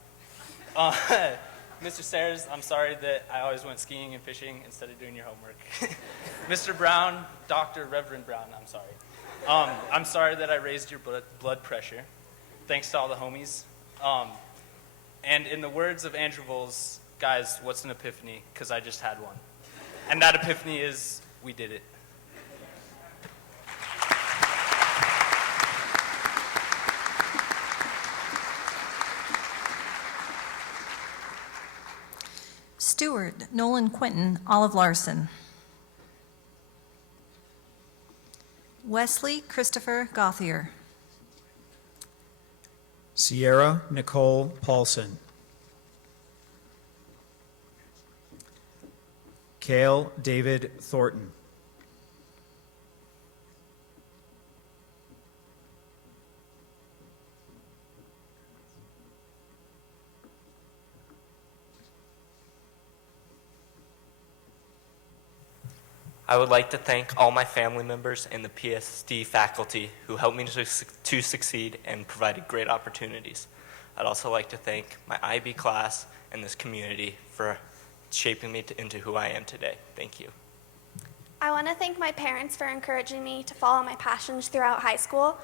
Mr. Sayers, I'm sorry that I always went skiing and fishing instead of doing your homework. Mr. Brown, Dr. Reverend Brown, I'm sorry. I'm sorry that I raised your blood pressure. Thanks to all the homies. And in the words of Andrew Voles, guys, what's an epiphany? Because I just had one. And that epiphany is, we did it. Stewart Nolan Quinton Olive Larson. Wesley Christopher Gauthier. Sierra Nicole Paulson. Cale David Thornton. I would like to thank all my family members and the PSD faculty who helped me to succeed and provided great opportunities. I'd also like to thank my IB class and this community for shaping me into who I am today. Thank you. I want to thank my parents for encouraging me to follow my passions throughout high school.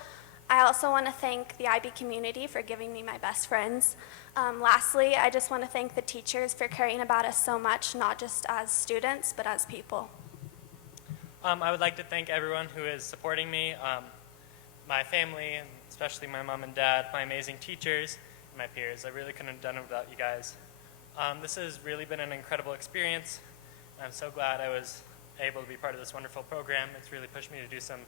I also want to thank the IB community for giving me my best friends. Lastly, I just want to thank the teachers for caring about us so much, not just as students, but as people. I would like to thank everyone who is supporting me, my family, and especially my mom and dad, my amazing teachers, and my peers. I really couldn't have done it without you guys. This has really been an incredible experience. I'm so glad I was able to be part of this wonderful program. It's really pushed me to do some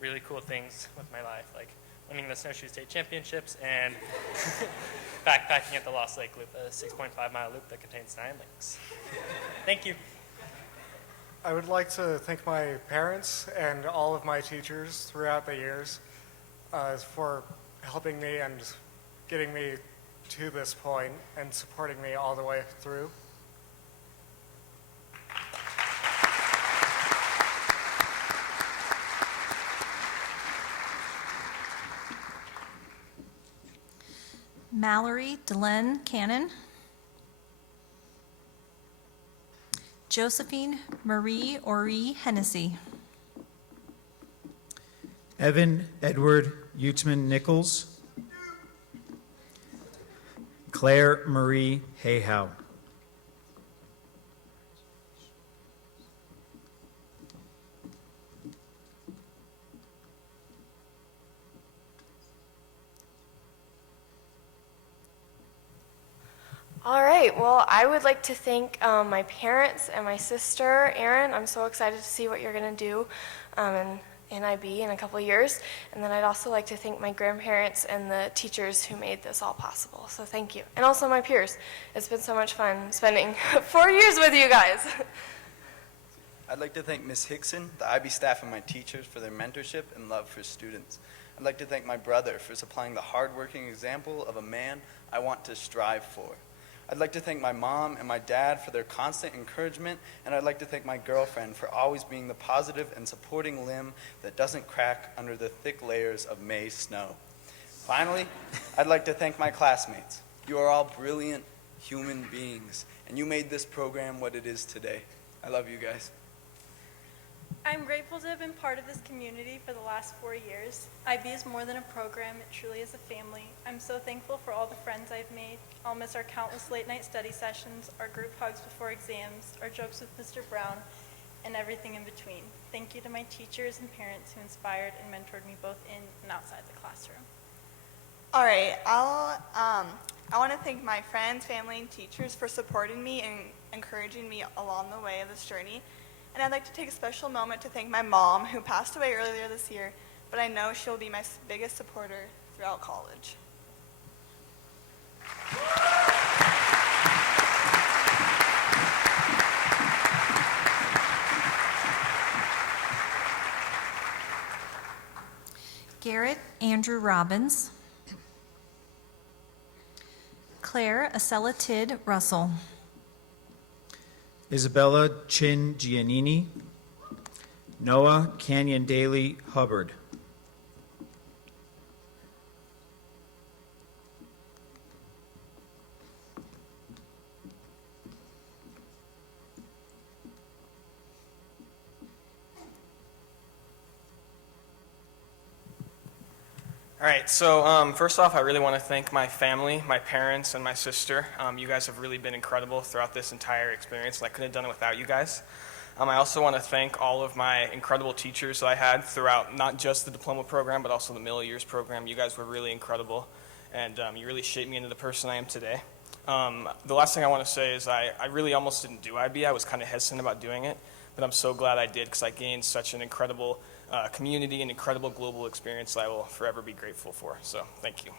really cool things with my life, like winning the Snowshoe State Championships and backpacking at the Lost Lake Loop, a 6.5-mile loop that contains 9 lakes. Thank you. I would like to thank my parents and all of my teachers throughout the years for helping me and getting me to this point and supporting me all the way through. Mallory Delenn Cannon. Josephine Marie Ori Hennessy. Evan Edward Utzman Nichols. Claire Marie Hayhow. All right, well, I would like to thank my parents and my sister, Erin. I'm so excited to see what you're going to do in IB in a couple of years. And then I'd also like to thank my grandparents and the teachers who made this all possible. So thank you. And also my peers. It's been so much fun spending 4 years with you guys. I'd like to thank Ms. Hickson, the IB staff, and my teachers for their mentorship and love for students. I'd like to thank my brother for supplying the hardworking example of a man I want to strive for. I'd like to thank my mom and my dad for their constant encouragement, and I'd like to thank my girlfriend for always being the positive and supporting limb that doesn't crack under the thick layers of May snow. Finally, I'd like to thank my classmates. You are all brilliant human beings, and you made this program what it is today. I love you guys. I'm grateful to have been part of this community for the last 4 years. IB is more than a program, it truly is a family. I'm so thankful for all the friends I've made. I'll miss our countless late-night study sessions, our group hugs before exams, our jokes with Mr. Brown, and everything in between. Thank you to my teachers and parents who inspired and mentored me both in and outside the classroom. All right, I want to thank my friends, family, and teachers for supporting me and encouraging me along the way of this journey. And I'd like to take a special moment to thank my mom, who passed away earlier this year, but I know she'll be my biggest supporter throughout college. Garrett Andrew Robbins. Claire Acela Tidd Russell. Isabella Chin Giannini. Noah Canyon Daly Hubbard. All right, so first off, I really want to thank my family, my parents, and my sister. You guys have really been incredible throughout this entire experience, and I couldn't have done it without you guys. I also want to thank all of my incredible teachers that I had throughout not just the diploma program, but also the middle years program. You guys were really incredible, and you really shaped me into the person I am today. The last thing I want to say is I really almost didn't do IB. I was kind of hesitant about doing it, but I'm so glad I did because I gained such an incredible community and incredible global experience that I will forever be grateful for. So thank you.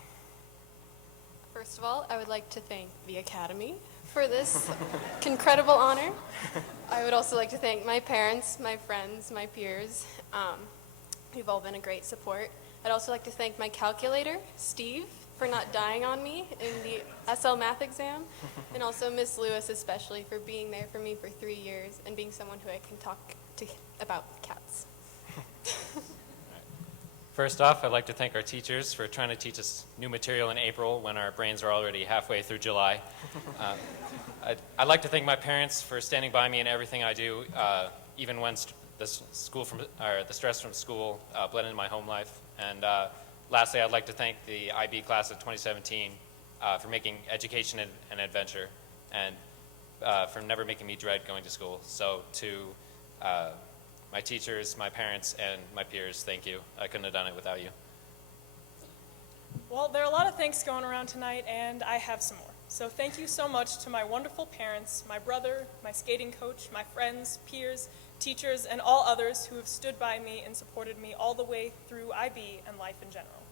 First of all, I would like to thank the Academy for this incredible honor. I would also like to thank my parents, my friends, my peers. You've all been a great support. I'd also like to thank my calculator, Steve, for not dying on me in the SL math exam, and also Miss Lewis especially for being there for me for 3 years and being someone who I can talk about cats. First off, I'd like to thank our teachers for trying to teach us new material in April when our brains are already halfway through July. I'd like to thank my parents for standing by me in everything I do, even when the stress from school bled into my home life. And lastly, I'd like to thank the IB class of 2017 for making education an adventure and for never making me dread going to school. So to my teachers, my parents, and my peers, thank you. I couldn't have done it without you. Well, there are a lot of thanks going around tonight, and I have some more. So thank you so much to my wonderful parents, my brother, my skating coach, my friends, peers, teachers, and all others who have stood by me and supported me all the way through IB and life in general.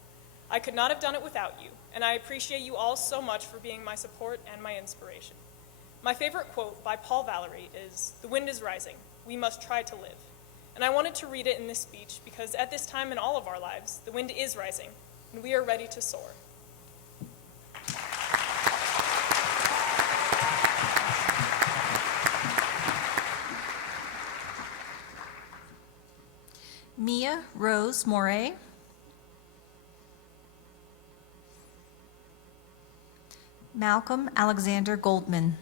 I could not have done it without you, and I appreciate you all so much for being my support and my inspiration. My favorite quote by Paul Valery is, "The wind is rising. We must try to live." And I wanted to read it in this speech because at this time in all of our lives, the wind is rising, and we are ready to soar. Mia Rose Moray. Malcolm Alexander Goldman.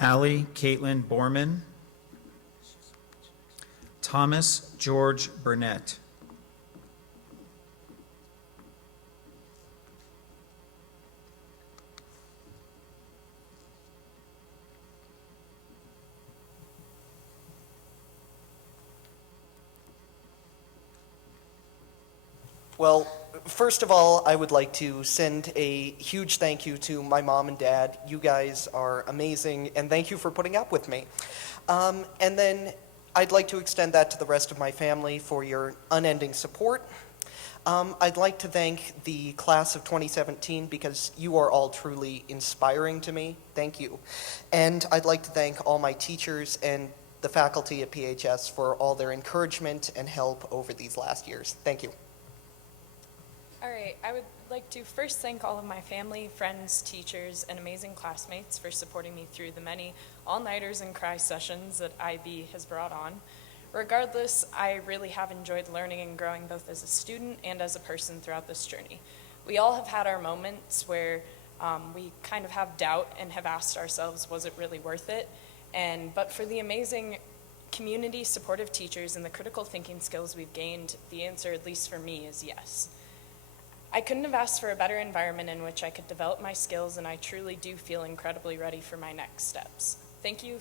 Allie Caitlin Borman. Thomas George Burnett. Well, first of all, I would like to send a huge thank you to my mom and dad. You guys are amazing, and thank you for putting up with me. And then I'd like to extend that to the rest of my family for your unending support. I'd like to thank the class of 2017 because you are all truly inspiring to me. Thank you. And I'd like to thank all my teachers and the faculty at PHS for all their encouragement and help over these last years. Thank you. All right, I would like to first thank all of my family, friends, teachers, and amazing classmates for supporting me through the many all-nighters and cry sessions that IB has brought on. Regardless, I really have enjoyed learning and growing both as a student and as a person throughout this journey. We all have had our moments where we kind of have doubt and have asked ourselves, was it really worth it? But for the amazing community, supportive teachers, and the critical thinking skills we've gained, the answer, at least for me, is yes. I couldn't have asked for a better environment in which I could develop my skills, and I truly do feel incredibly ready for my next steps. Thank you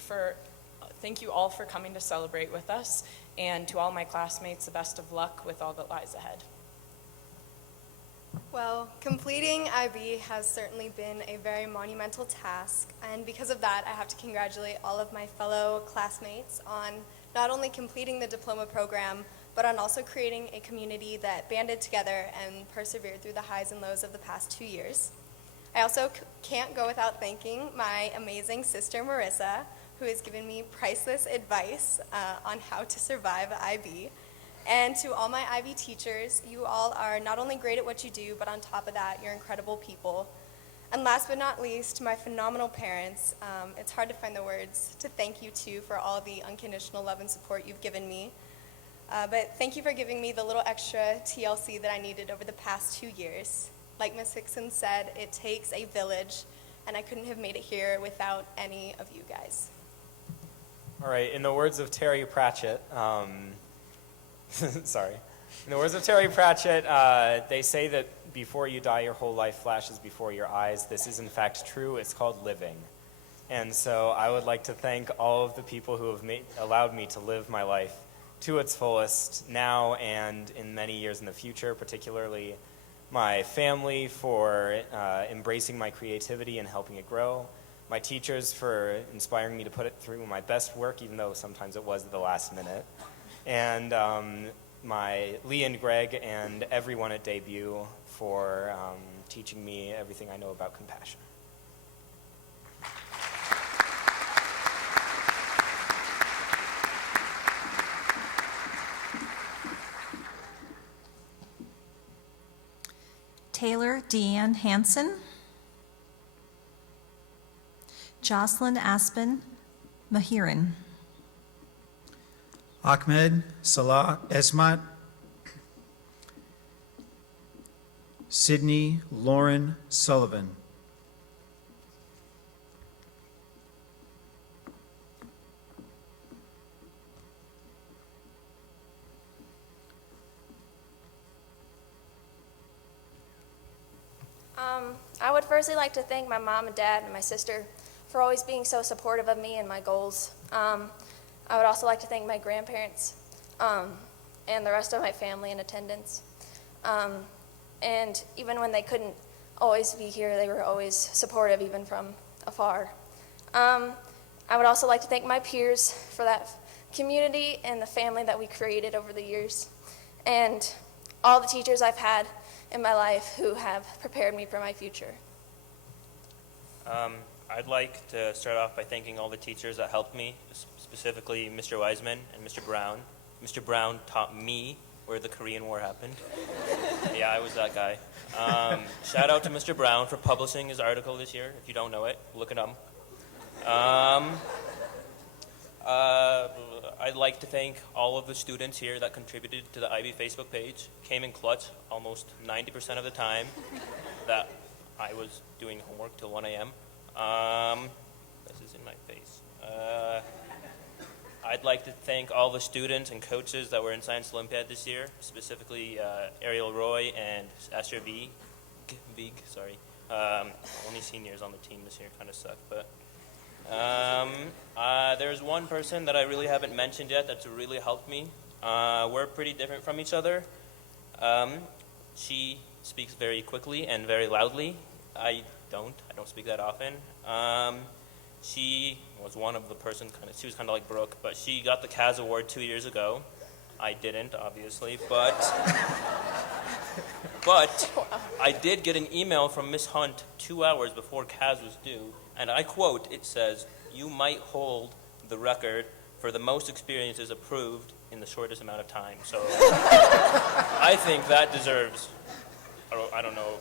all for coming to celebrate with us, and to all my classmates, the best of luck with all that lies ahead. Well, completing IB has certainly been a very monumental task, and because of that, I have to congratulate all of my fellow classmates on not only completing the diploma program, but on also creating a community that banded together and persevered through the highs and lows of the past 2 years. I also can't go without thanking my amazing sister, Marissa, who has given me priceless advice on how to survive IB. And to all my IB teachers, you all are not only great at what you do, but on top of that, you're incredible people. And last but not least, my phenomenal parents. It's hard to find the words to thank you to for all the unconditional love and support you've given me. But thank you for giving me the little extra TLC that I needed over the past 2 years. Like Ms. Hickson said, it takes a village, and I couldn't have made it here without any of you guys. All right, in the words of Terry Pratchett, sorry. In the words of Terry Pratchett, they say that before you die, your whole life flashes before your eyes. This is in fact true. It's called living. And so I would like to thank all of the people who have allowed me to live my life to its fullest now and in many years in the future, particularly my family for embracing my creativity and helping it grow, my teachers for inspiring me to put it through my best work, even though sometimes it was at the last minute, and my Lee and Greg and everyone at Debut for teaching me everything I know about compassion. Taylor Deanne Hansen. Jocelyn Aspen Mahiran. Ahmed Salah Esmat, Sydney Lauren Sullivan. I would firstly like to thank my mom and dad and my sister for always being so supportive of me and my goals. I would also like to thank my grandparents and the rest of my family in attendance. And even when they couldn't always be here, they were always supportive even from afar. I would also like to thank my peers for that community and the family that we created over the years, and all the teachers I've had in my life who have prepared me for my future. I'd like to start off by thanking all the teachers that helped me, specifically Mr. Wiseman and Mr. Brown. Mr. Brown taught me where the Korean War happened. Yeah, I was that guy. Shout out to Mr. Brown for publishing his article this year. If you don't know it, look it up. I'd like to thank all of the students here that contributed to the IB Facebook page. Came in clutch almost 90% of the time that I was doing homework till 1 a.m. This is in my face. I'd like to thank all the students and coaches that were in Science Olympiad this year, specifically Ariel Roy and Asher Vig. Only seniors on the team this year, kind of suck, but there's one person that I really haven't mentioned yet that's really helped me. We're pretty different from each other. She speaks very quickly and very loudly. I don't speak that often. She was one of the person, she was kind of like Brooke, but she got the Kaz Award 2 years ago. I didn't, obviously, but I did get an email from Miss Hunt 2 hours before Kaz was due, and I quote, it says, "You might hold the record for the most experiences approved in the shortest amount of time." So I think that deserves, I don't know,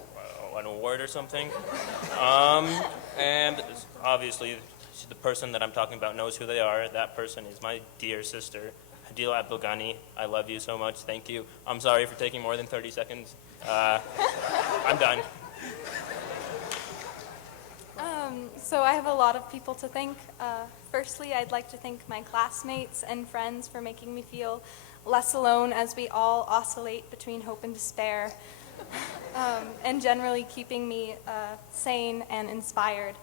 an award or something. And obviously, the person that I'm talking about knows who they are. That person is my dear sister, Hadil Abdulghani. I love you so much. Thank you. I'm sorry for taking more than 30 seconds. I'm done. So I have a lot of people to thank. Firstly, I'd like to thank my classmates and friends for making me feel less alone as we all oscillate between hope and despair, and generally keeping me sane and inspired.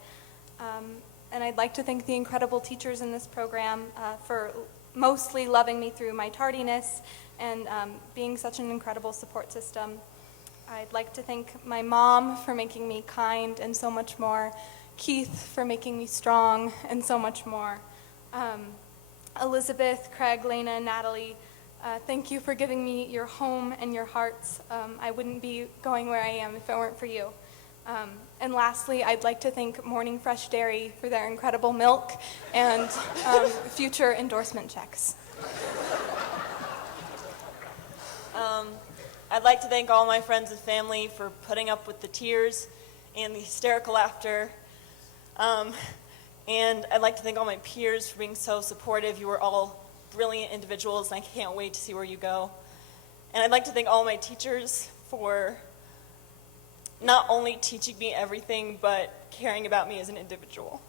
And I'd like to thank the incredible teachers in this program for mostly loving me through my tardiness and being such an incredible support system. I'd like to thank my mom for making me kind and so much more, Keith for making me strong and so much more, Elizabeth, Craig, Lena, and Natalie, thank you for giving me your home and your hearts. I wouldn't be going where I am if it weren't for you. And lastly, I'd like to thank Morning Fresh Dairy for their incredible milk and future endorsement checks. I'd like to thank all my friends and family for putting up with the tears and the hysterical laughter. And I'd like to thank all my peers for being so supportive. You were all brilliant individuals, and I can't wait to see where you go. And I'd like to thank all my teachers for not only teaching me everything, but caring about me as an individual.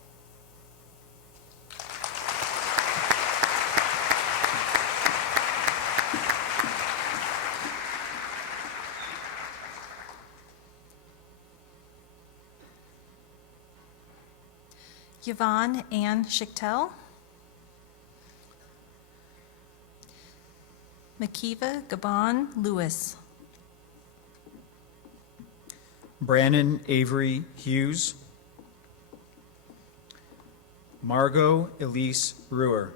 Yvonne Ann Schichtel. Makiva Gabon Lewis. Brannon Avery Hughes. Margot Elise Brewer.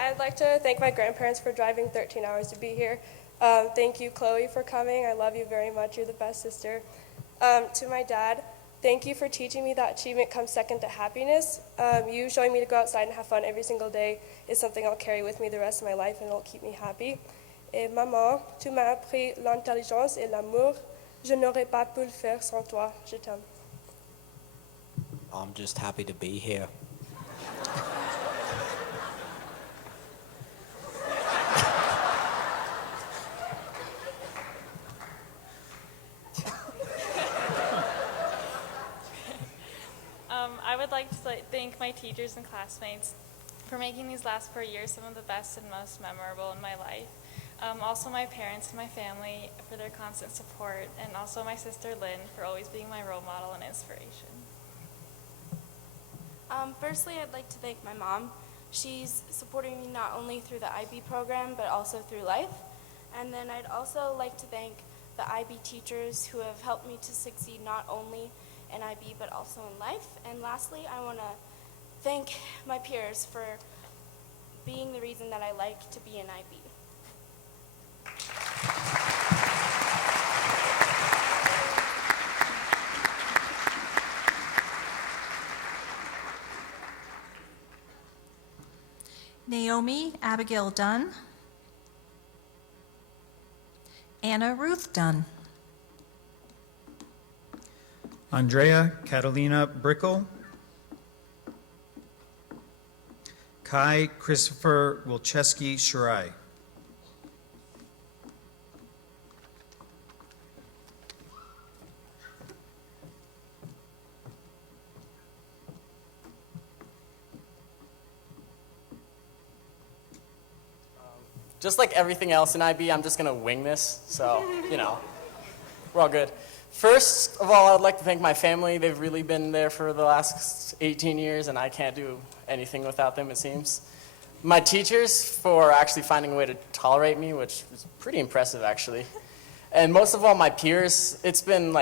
I'd like to thank my grandparents for driving 13 hours to be here. Thank you, Chloe, for coming. I love you very much. You're the best sister. To my dad, thank you for teaching me that achievement comes second to happiness. You showing me to go outside and have fun every single day is something I'll carry with me the rest of my life, and it'll keep me happy. Et maman, tu m'as appris l'intelligence et l'amour. Je n'aurais pas pu le faire sans toi. Je t'aime. I'm just happy to be here. I would like to thank my teachers and classmates for making these last 4 years some of the best and most memorable in my life. Also my parents and my family for their constant support, and also my sister Lynn for always being my role model and inspiration. Firstly, I'd like to thank my mom. She's supporting me not only through the IB program, but also through life. And then I'd also like to thank the IB teachers who have helped me to succeed not only in IB, but also in life. And lastly, I want to thank my peers for being the reason that I like to be in IB. Naomi Abigail Dunn. Anna Ruth Dunn. Andrea Catalina Brickle. Kai Christopher Wilczewski Shirai. Just like everything else in IB, I'm just going to wing this, so, we're all good. First of all, I would like to thank my family. They've really been there for the last 18 years, and I can't do anything without them, it seems. My teachers for actually finding a way to tolerate me, which is pretty impressive, actually. And most of all, my peers. It's been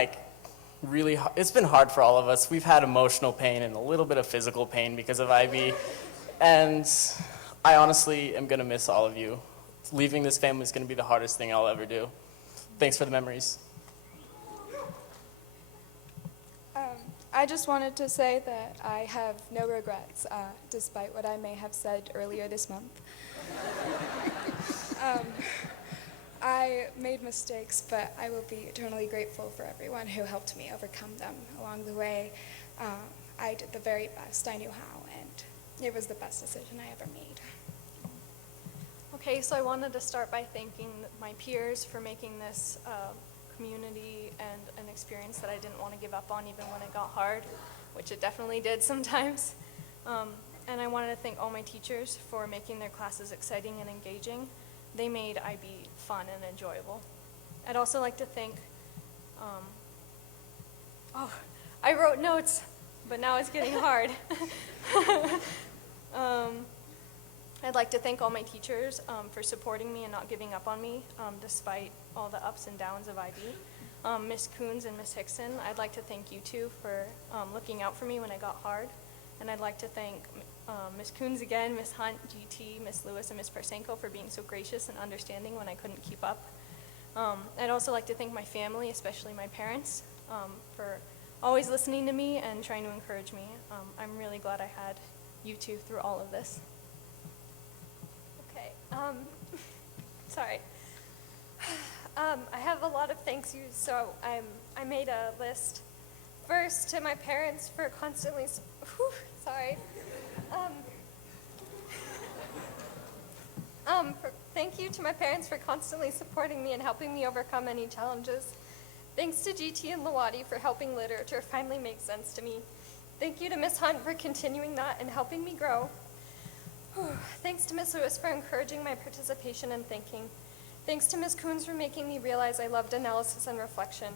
it's been hard for all of us. We've had emotional pain and a little bit of physical pain because of IB, and I honestly am going to miss all of you. Leaving this family is going to be the hardest thing I'll ever do. Thanks for the memories. I just wanted to say that I have no regrets, despite what I may have said earlier this month. I made mistakes, but I will be eternally grateful for everyone who helped me overcome them along the way. I did the very best I knew how, and it was the best decision I ever made. Okay, so I wanted to start by thanking my peers for making this community and an experience that I didn't want to give up on even when it got hard, which it definitely did sometimes. And I wanted to thank all my teachers for making their classes exciting and engaging. They made IB fun and enjoyable. I'd also like to thank, I wrote notes, but now it's getting hard. I'd like to thank all my teachers for supporting me and not giving up on me despite all the ups and downs of IB. Miss Coons and Miss Hickson, I'd like to thank you two for looking out for me when I got hard. And I'd like to thank Miss Coons again, Miss Hunt, GT, Miss Lewis, and Miss Parsenko for being so gracious and understanding when I couldn't keep up. I'd also like to thank my family, especially my parents, for always listening to me and trying to encourage me. I'm really glad I had you two through all of this. Okay, sorry. I have a lot of thank yous, so I made a list. First, to my parents for constantly, thank you to my parents for constantly supporting me and helping me overcome any challenges. Thanks to GT and Lawati for helping literature finally make sense to me. Thank you to Miss Hunt for continuing that and helping me grow. Thanks to Miss Lewis for encouraging my participation and thinking. Thanks to Miss Coons for making me realize I loved analysis and reflection.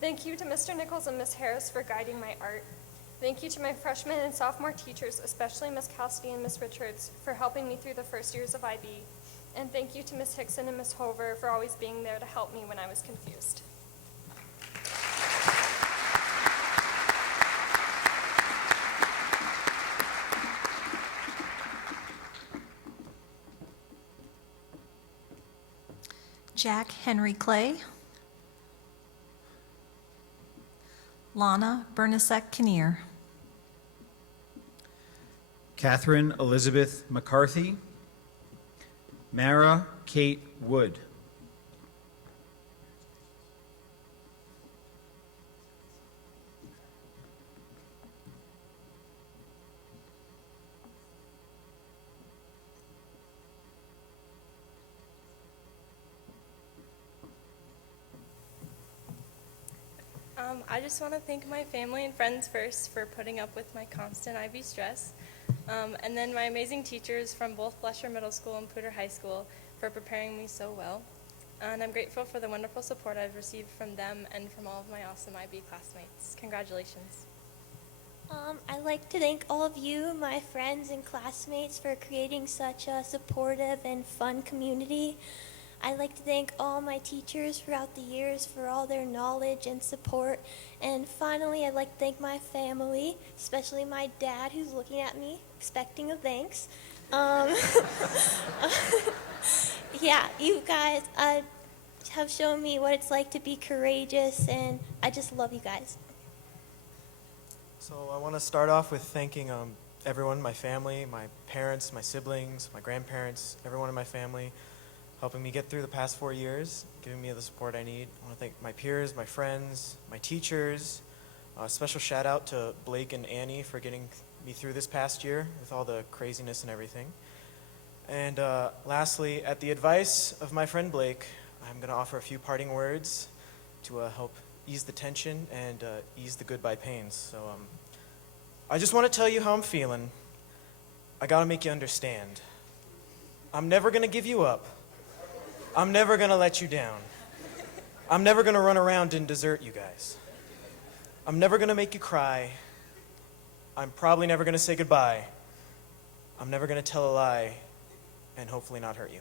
Thank you to Mr. Nichols and Miss Harris for guiding my art. Thank you to my freshman and sophomore teachers, especially Miss Cassidy and Miss Richards, for helping me through the first years of IB. And thank you to Miss Hickson and Miss Hover for always being there to help me when I was confused. Jack Henry Clay. Lana Bernasek Kinnear. Catherine Elizabeth McCarthy. Mara Kate Wood. I just want to thank my family and friends first for putting up with my constant IB stress, and then my amazing teachers from both Blusher Middle School and Poudre High School for preparing me so well. And I'm grateful for the wonderful support I've received from them and from all of my awesome IB classmates. Congratulations. I'd like to thank all of you, my friends and classmates, for creating such a supportive and fun community. I'd like to thank all my teachers throughout the years for all their knowledge and support. And finally, I'd like to thank my family, especially my dad, who's looking at me, expecting a thanks. Yeah, you guys have shown me what it's like to be courageous, and I just love you guys. So I want to start off with thanking everyone, my family, my parents, my siblings, my grandparents, everyone in my family, helping me get through the past 4 years, giving me the support I need. I want to thank my peers, my friends, my teachers. A special shout out to Blake and Annie for getting me through this past year with all the craziness and everything. And lastly, at the advice of my friend Blake, I'm going to offer a few parting words to help ease the tension and ease the goodbye pains. So I just want to tell you how I'm feeling. I got to make you understand. I'm never going to give you up. I'm never going to let you down. I'm never going to run around and desert you guys. I'm never going to make you cry. I'm probably never going to say goodbye. I'm never going to tell a lie and hopefully not hurt you.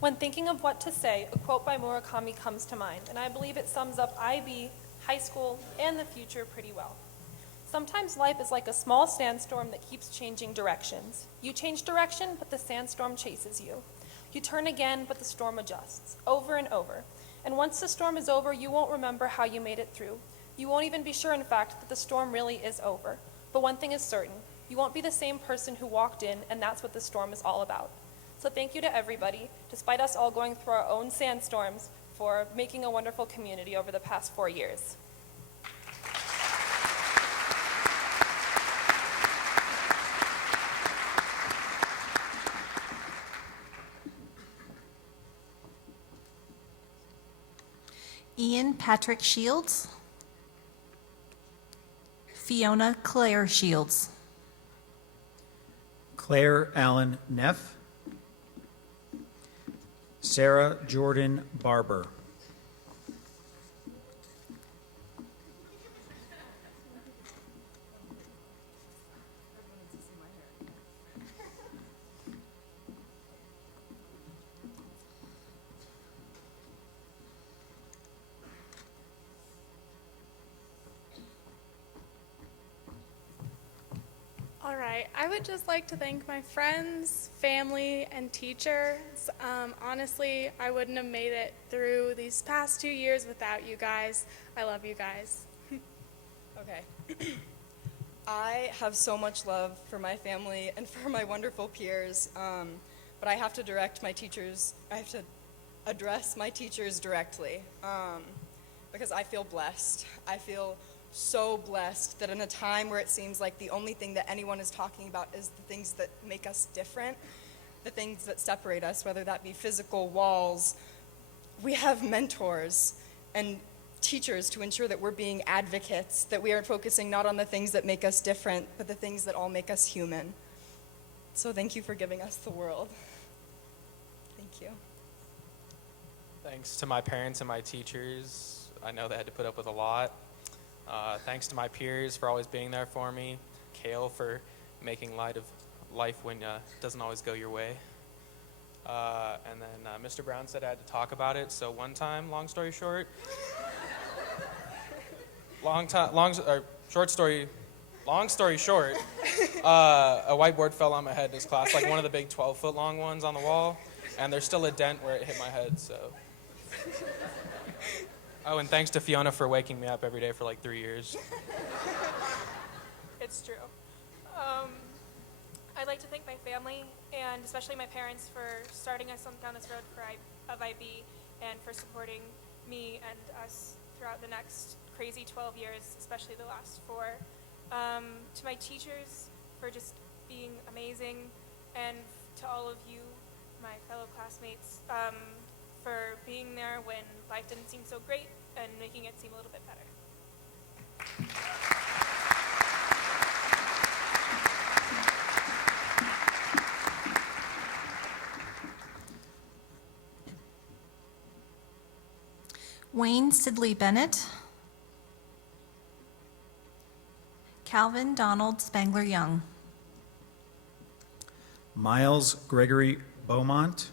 When thinking of what to say, a quote by Murakami comes to mind, and I believe it sums up IB, high school, and the future pretty well. Sometimes life is like a small sandstorm that keeps changing directions. You change direction, but the sandstorm chases you. You turn again, but the storm adjusts, over and over. And once the storm is over, you won't remember how you made it through. You won't even be sure, in fact, that the storm really is over. But one thing is certain, you won't be the same person who walked in, and that's what the storm is all about. So thank you to everybody, despite us all going through our own sandstorms, for making a wonderful community over the past 4 years. Ian Patrick Shields. Fiona Claire Shields. Claire Allen Neff. Sarah Jordan Barber. All right, I would just like to thank my friends, family, and teachers. Honestly, I wouldn't have made it through these past 2 years without you guys. I love you guys. Okay. I have so much love for my family and for my wonderful peers, but I have to address my teachers directly, because I feel blessed. I feel so blessed that in a time where it seems like the only thing that anyone is talking about is the things that make us different, the things that separate us, whether that be physical walls, we have mentors and teachers to ensure that we're being advocates, that we are focusing not on the things that make us different, but the things that all make us human. So thank you for giving us the world. Thank you. Thanks to my parents and my teachers. I know they had to put up with a lot. Thanks to my peers for always being there for me. Kale for making light of life when it doesn't always go your way. And then Mr. Brown said I had to talk about it. So one time, long story short, long story short, a whiteboard fell on my head this class, like one of the big 12-foot long ones on the wall, and there's still a dent where it hit my head, so. Oh, and thanks to Fiona for waking me up every day for like 3 years. It's true. I'd like to thank my family, and especially my parents, for starting us down this road of IB, and for supporting me and us throughout the next crazy 12 years, especially the last 4. To my teachers for just being amazing, and to all of you, my fellow classmates, for being there when life didn't seem so great and making it seem a little bit better. Wayne Sidley Bennett. Calvin Donald Spangler Young. Miles Gregory Beaumont.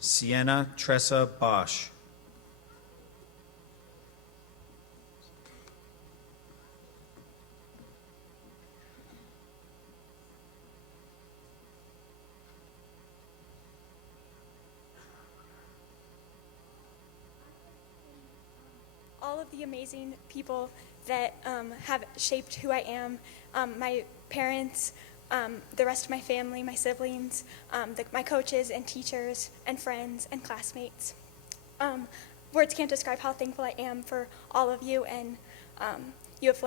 Sienna Tressa Bosch. All of the amazing people that have shaped who I am, my parents, the rest of my family, my siblings, my coaches and teachers and friends and classmates. Words can't describe how thankful I am for all of you, and you have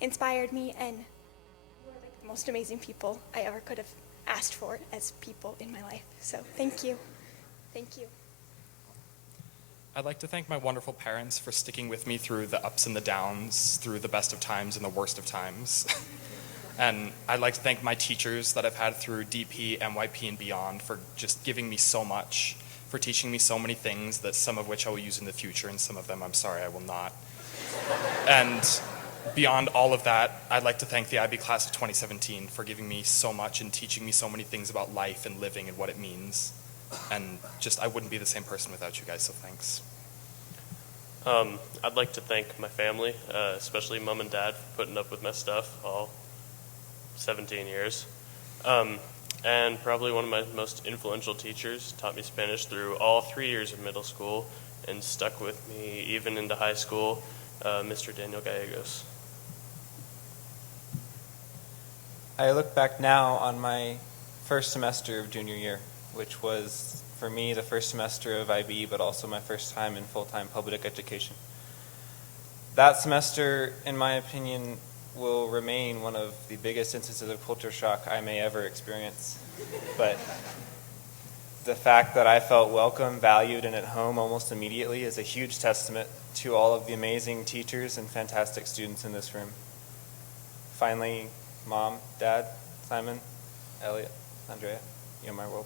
inspired me, and you are the most amazing people I ever could have asked for as people in my life. So thank you. Thank you. I'd like to thank my wonderful parents for sticking with me through the ups and the downs, through the best of times and the worst of times. And I'd like to thank my teachers that I've had through DP, MYP, and beyond for just giving me so much, for teaching me so many things that some of which I will use in the future and some of them I'm sorry I will not. And beyond all of that, I'd like to thank the IB class of 2017 for giving me so much and teaching me so many things about life and living and what it means. And just, I wouldn't be the same person without you guys, so thanks. I'd like to thank my family, especially mom and dad, for putting up with my stuff all 17 years. And probably one of my most influential teachers taught me Spanish through all 3 years of middle school and stuck with me even into high school, Mr. Daniel Gallegos. I look back now on my first semester of junior year, which was, for me, the first semester of IB, but also my first time in full-time public education. That semester, in my opinion, will remain one of the biggest instances of culture shock I may ever experience. But the fact that I felt welcome, valued, and at home almost immediately is a huge testament to all of the amazing teachers and fantastic students in this room. Finally, Mom, Dad, Simon, Elliot, Andrea, you're my world.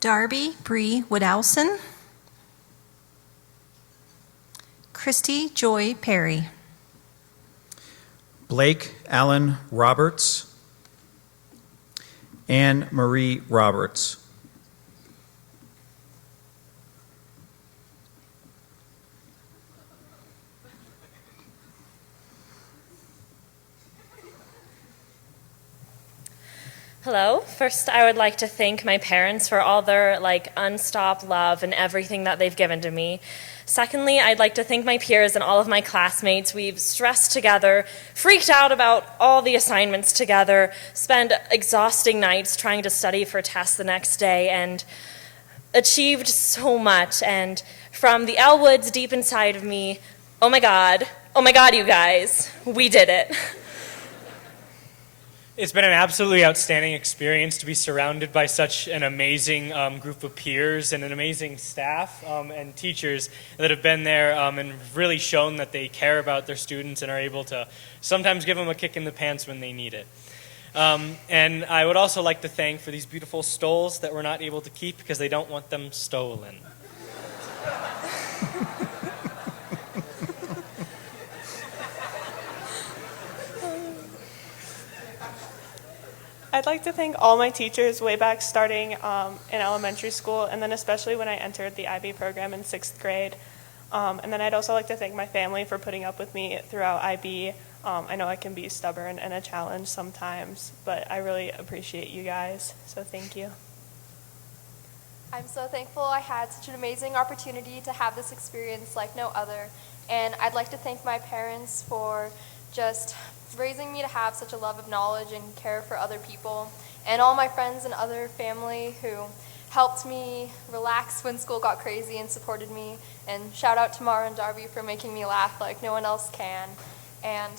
Darby Bree Woodowson. Christy Joy Perry. Blake Allen Roberts. Anne Marie Roberts. Hello. First, I would like to thank my parents for all their unstopped love and everything that they've given to me. Secondly, I'd like to thank my peers and all of my classmates. We've stressed together, freaked out about all the assignments together, spent exhausting nights trying to study for tests the next day, and achieved so much. And from the Elwoods deep inside of me, oh my God, you guys, we did it. It's been an absolutely outstanding experience to be surrounded by such an amazing group of peers and an amazing staff and teachers that have been there and really shown that they care about their students and are able to sometimes give them a kick in the pants when they need it. And I would also like to thank for these beautiful stoles that we're not able to keep because they don't want them stolen. I'd like to thank all my teachers way back starting in elementary school, and then especially when I entered the IB program in 6th grade. And then I'd also like to thank my family for putting up with me throughout IB. I know I can be stubborn and a challenge sometimes, but I really appreciate you guys, so thank you. I'm so thankful I had such an amazing opportunity to have this experience like no other. And I'd like to thank my parents for just raising me to have such a love of knowledge and care for other people, and all my friends and other family who helped me relax when school got crazy and supported me, And shout out to Mara and Darby for making me laugh like no one else can. And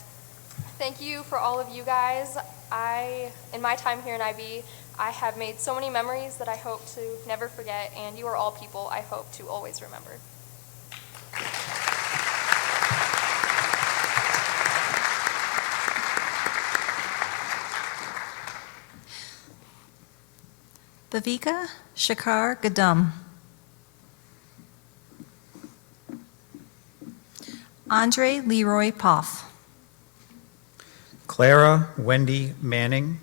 thank you for all of you guys. In my time here in IB, I have made so many memories that I hope to never forget, and you are all people I hope to always remember. Bavika Shakar Gadum. Andre Leroy Poff. Clara Wendy Manning.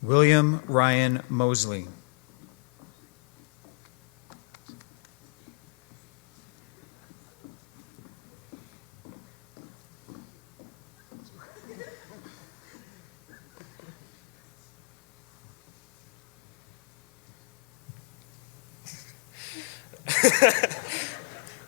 William Ryan Mosley.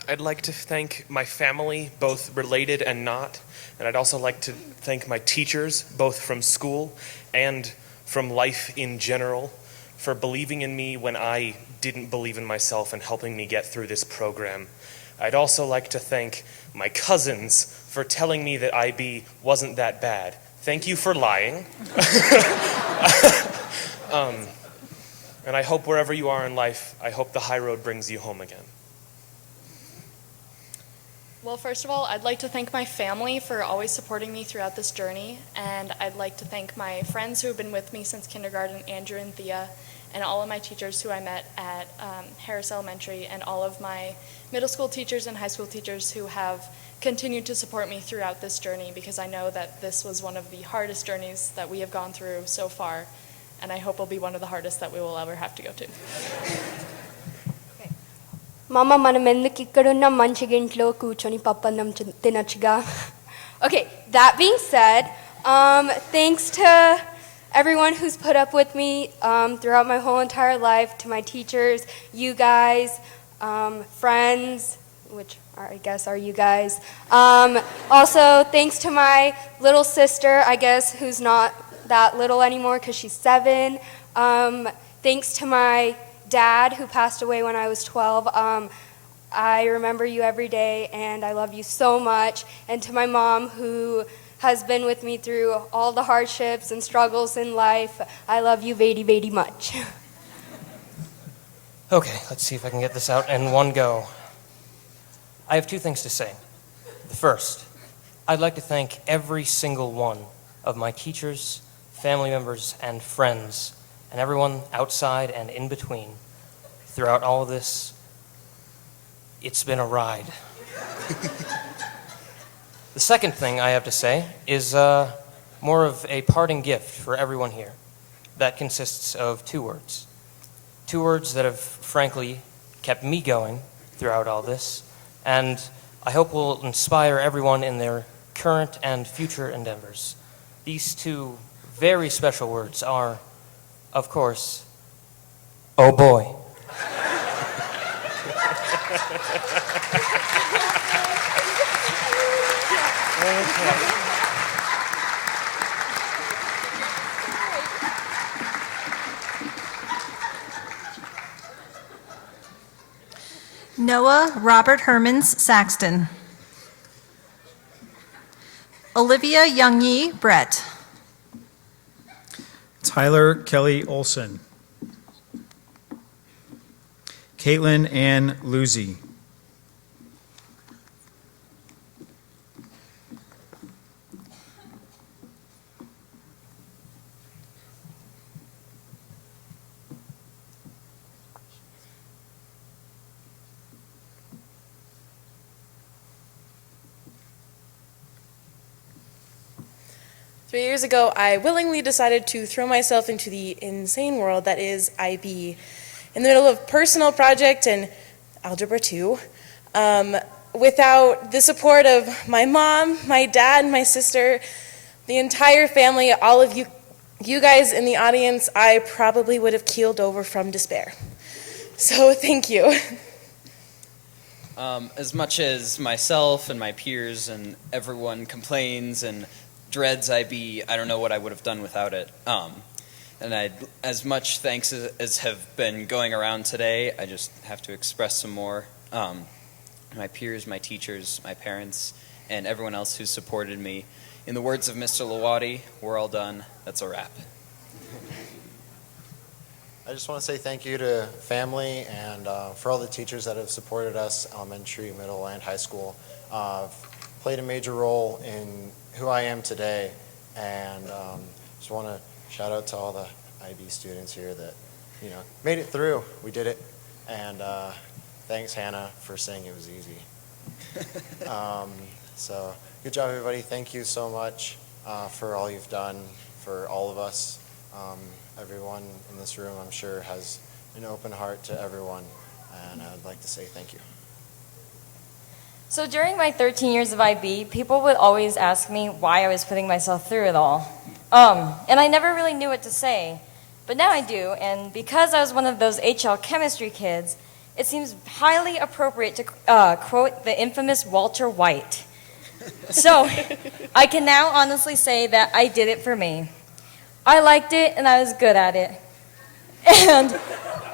I'd like to thank my family, both related and not, and I'd also like to thank my teachers, both from school and from life in general, for believing in me when I didn't believe in myself and helping me get through this program. I'd also like to thank my cousins for telling me that IB wasn't that bad. Thank you for lying. And I hope wherever you are in life, I hope the high road brings you home again. Well, first of all, I'd like to thank my family for always supporting me throughout this journey, and I'd like to thank my friends who have been with me since kindergarten, Andrew and Thea, and all of my teachers who I met at Harris Elementary, and all of my middle school teachers and high school teachers who have continued to support me throughout this journey, because I know that this was one of the hardest journeys that we have gone through so far, and I hope will be one of the hardest that we will ever have to go to. Mama మనం ఎందుకు ఇక్కడ ఉన్నాం మంచిగా ఇంట్లో కూర్చొని పప్పన్నం తినొచ్చుగా. Okay, that being said, thanks to everyone who's put up with me throughout my whole entire life, to my teachers, you guys, friends, which I guess are you guys. Also, thanks to my little sister, I guess, who's not that little anymore because she's 7. Thanks to my dad, who passed away when I was 12. I remember you every day, and I love you so much. And to my mom, who has been with me through all the hardships and struggles in life, I love you very, very much. Okay, let's see if I can get this out in one go. I have 2 things to say. The first, I'd like to thank every single one of my teachers, family members, and friends, and everyone outside and in between. Throughout all of this, it's been a ride. The second thing I have to say is more of a parting gift for everyone here. That consists of 2 words. 2 words that have, frankly, kept me going throughout all this, and I hope will inspire everyone in their current and future endeavors. These 2 very special words are, of course, oh boy. Noah Robert Hermans Saxton. Olivia Youngyi Brett. Tyler Kelly Olson. Caitlin Ann Luzy. Three years ago, I willingly decided to throw myself into the insane world that is IB. In the middle of personal project and Algebra 2, without the support of my mom, my dad, my sister, the entire family, all of you guys in the audience, I probably would have keeled over from despair. So thank you. As much as myself and my peers and everyone complains and dreads IB, I don't know what I would have done without it. And as much thanks as have been going around today, I just have to express some more. My peers, my teachers, my parents, and everyone else who supported me. In the words of Mr. Lawati, we're all done. That's a wrap. I just want to say thank you to family and for all the teachers that have supported us, elementary, middle, and high school. Played a major role in who I am today, and just want to shout out to all the IB students here that made it through. We did it, and thanks Hannah for saying it was easy. So good job, everybody. Thank you so much for all you've done for all of us. Everyone in this room, I'm sure, has an open heart to everyone, and I'd like to say thank you. So during my 13 years of IB, people would always ask me why I was putting myself through it all. And I never really knew what to say. But now I do, and because I was one of those HL chemistry kids, it seems highly appropriate to quote the infamous Walter White. So I can now honestly say that I did it for me. I liked it and I was good at it. And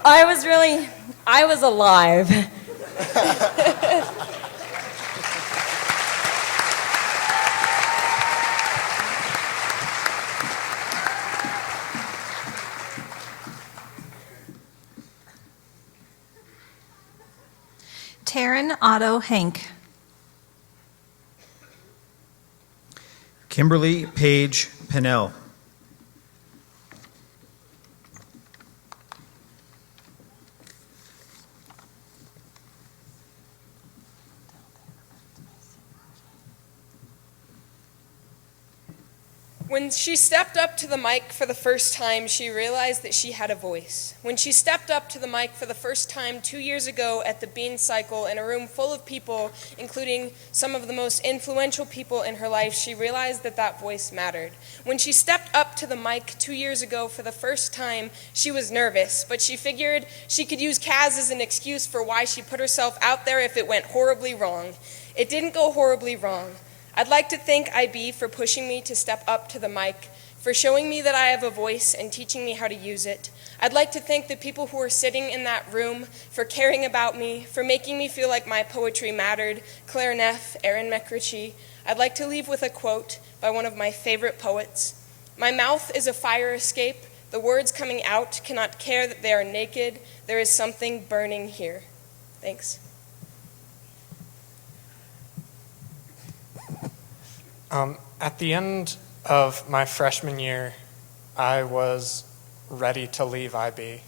I was alive. Taryn Otto Hank. Kimberly Page Pinnell. When she stepped up to the mic for the first time, she realized that she had a voice. When she stepped up to the mic for the first time 2 years ago at the Bean Cycle in a room full of people, including some of the most influential people in her life, she realized that that voice mattered. When she stepped up to the mic 2 years ago for the first time, she was nervous, but she figured she could use Kaz as an excuse for why she put herself out there if it went horribly wrong. It didn't go horribly wrong. I'd like to thank IB for pushing me to step up to the mic, for showing me that I have a voice and teaching me how to use it. I'd like to thank the people who are sitting in that room for caring about me, for making me feel like my poetry mattered, Claire Neff, Erin McRitchie. I'd like to leave with a quote by one of my favorite poets. "My mouth is a fire escape. The words coming out cannot care that they are naked. There is something burning here." Thanks. At the end of my freshman year, I was ready to leave IB.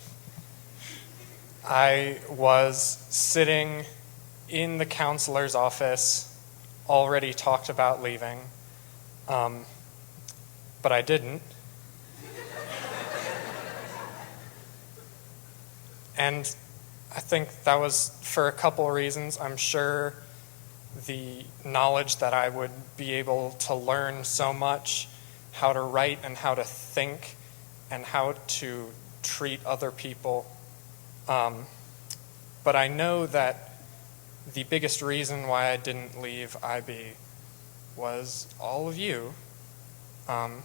I was sitting in the counselor's office, already talked about leaving, but I didn't. And I think that was for a couple reasons. I'm sure the knowledge that I would be able to learn so much, how to write and how to think and how to treat other people. But I know that the biggest reason why I didn't leave IB was all of you. And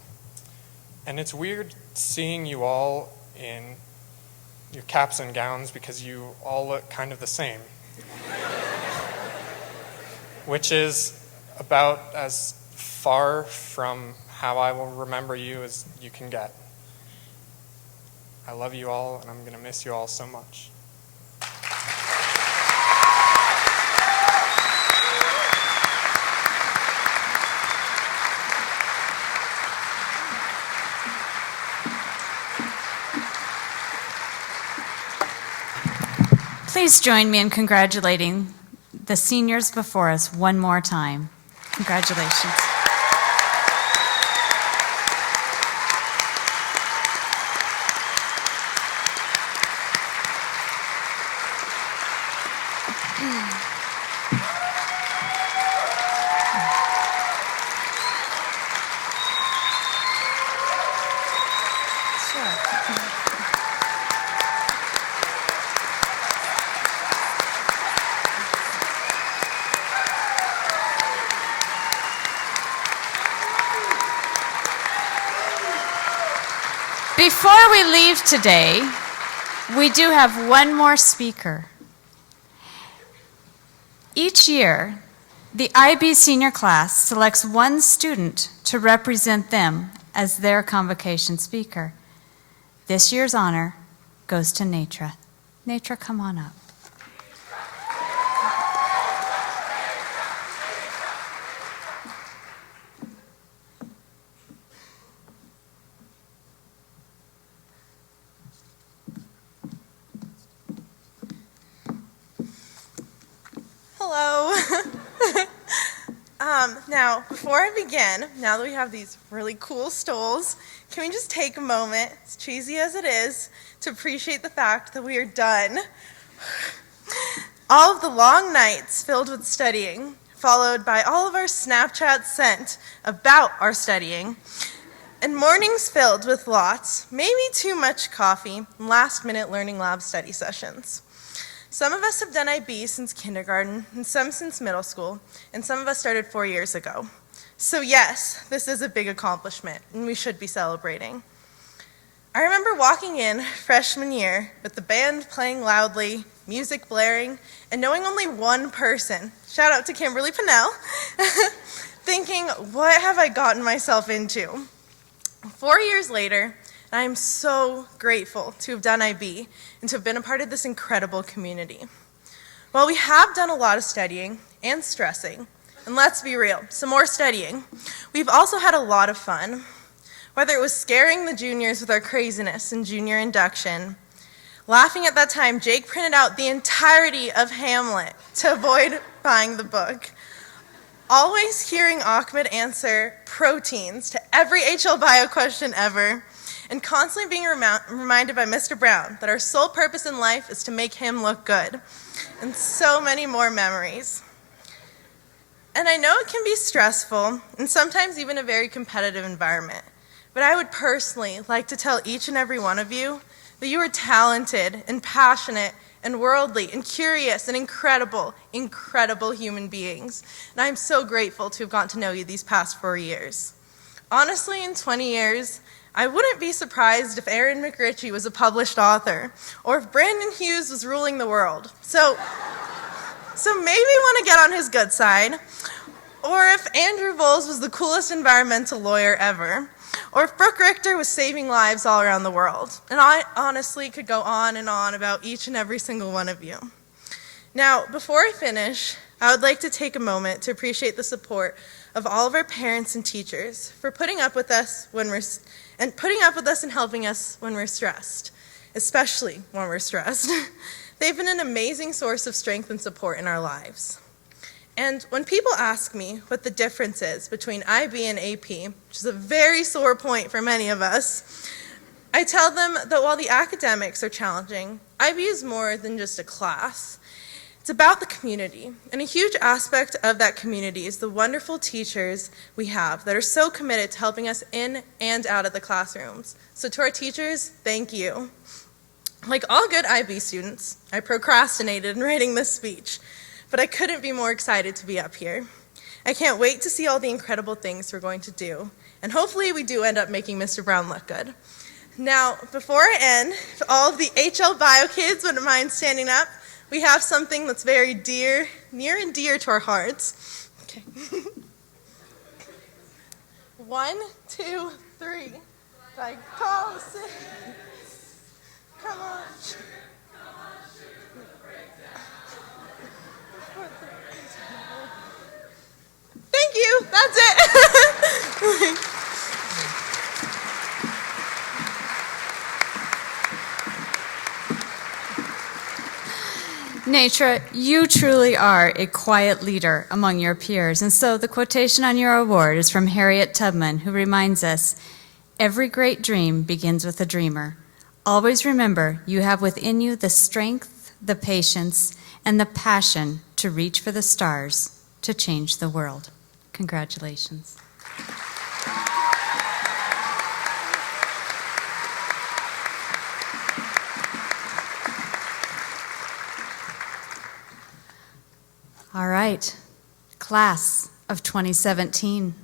it's weird seeing you all in your caps and gowns because you all look kind of the same. Which is about as far from how I will remember you as you can get. I love you all, and I'm going to miss you all so much. Please join me in congratulating the seniors before us one more time. Congratulations. Before we leave today, we do have one more speaker. Each year, the IB senior class selects one student to represent them as their convocation speaker. This year's honor goes to Netra. Netra, come on up. Hello. Now, before I begin, now that we have these really cool stoles, can we just take a moment, as cheesy as it is, to appreciate the fact that we are done? All of the long nights filled with studying, followed by all of our Snapchats sent about our studying, and mornings filled with lots, maybe too much coffee, and last-minute learning lab study sessions. Some of us have done IB since kindergarten, and some since middle school, and some of us started 4 years ago. So yes, this is a big accomplishment, and we should be celebrating. I remember walking in freshman year with the band playing loudly, music blaring, and knowing only one person, shout out to Kimberly Pinnell, thinking, what have I gotten myself into? 4 years later, I am so grateful to have done IB and to have been a part of this incredible community. While we have done a lot of studying and stressing, and let's be real, some more studying, we've also had a lot of fun. Whether it was scaring the juniors with our craziness in junior induction, laughing at that time Jake printed out the entirety of Hamlet to avoid buying the book, always hearing Ahmed answer proteins to every HL Bio question ever, and constantly being reminded by Mr. Brown that our sole purpose in life is to make him look good, and so many more memories. And I know it can be stressful, and sometimes even a very competitive environment, but I would personally like to tell each and every one of you that you are talented and passionate and worldly and curious and incredible, incredible human beings. And I'm so grateful to have gotten to know you these past 4 years. Honestly, in 20 years, I wouldn't be surprised if Aaron McRitchie was a published author, or if Brandon Hughes was ruling the world. So maybe want to get on his good side, or if Andrew Voles was the coolest environmental lawyer ever, or if Brooke Richter was saving lives all around the world. And I honestly could go on and on about each and every single one of you. Now, before I finish, I would like to take a moment to appreciate the support of all of our parents and teachers for putting up with us and helping us when we're stressed, especially when we're stressed. They've been an amazing source of strength and support in our lives. And when people ask me what the difference is between IB and AP, which is a very sore point for many of us, I tell them that while the academics are challenging, IB is more than just a class. It's about the community, and a huge aspect of that community is the wonderful teachers we have that are so committed to helping us in and out of the classrooms. So to our teachers, thank you. Like all good IB students, I procrastinated in writing this speech, but I couldn't be more excited to be up here. I can't wait to see all the incredible things we're going to do, and hopefully we do end up making Mr. Brown look good. Now, before I end, if all of the HL Bio kids wouldn't mind standing up, we have something that's very near and dear to our hearts. Okay. 1, 2, 3. Like, come on. Thank you. That's it. Netra, you truly are a quiet leader among your peers, and so the quotation on your award is from Harriet Tubman, who reminds us, "Every great dream begins with a dreamer. Always remember you have within you the strength, the patience, and the passion to reach for the stars, to change the world." Congratulations. All right, class of 2017.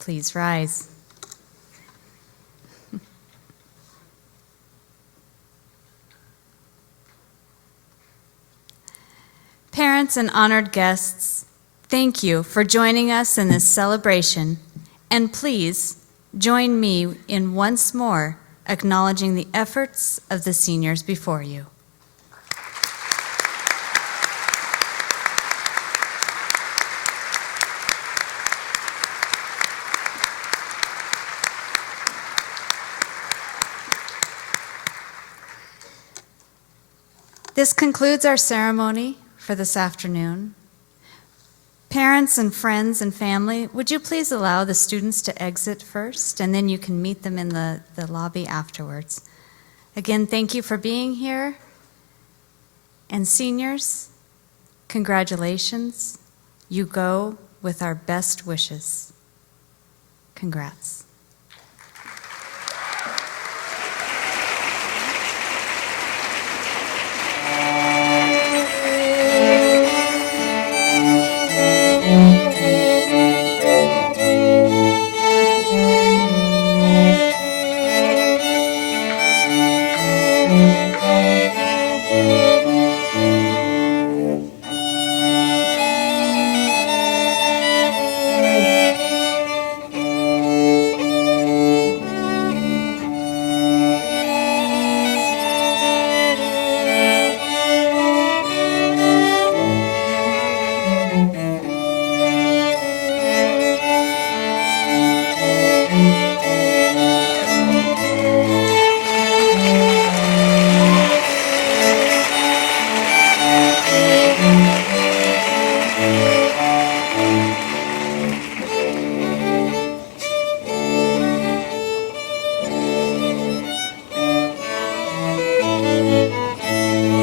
Please rise. Parents and honored guests, thank you for joining us in this celebration, and please join me in once more acknowledging the efforts of the seniors before you. This concludes our ceremony for this afternoon. Parents and friends and family, would you please allow the students to exit first, and then you can meet them in the lobby afterwards. Again, thank you for being here. And seniors, congratulations. You go with our best wishes. Congrats.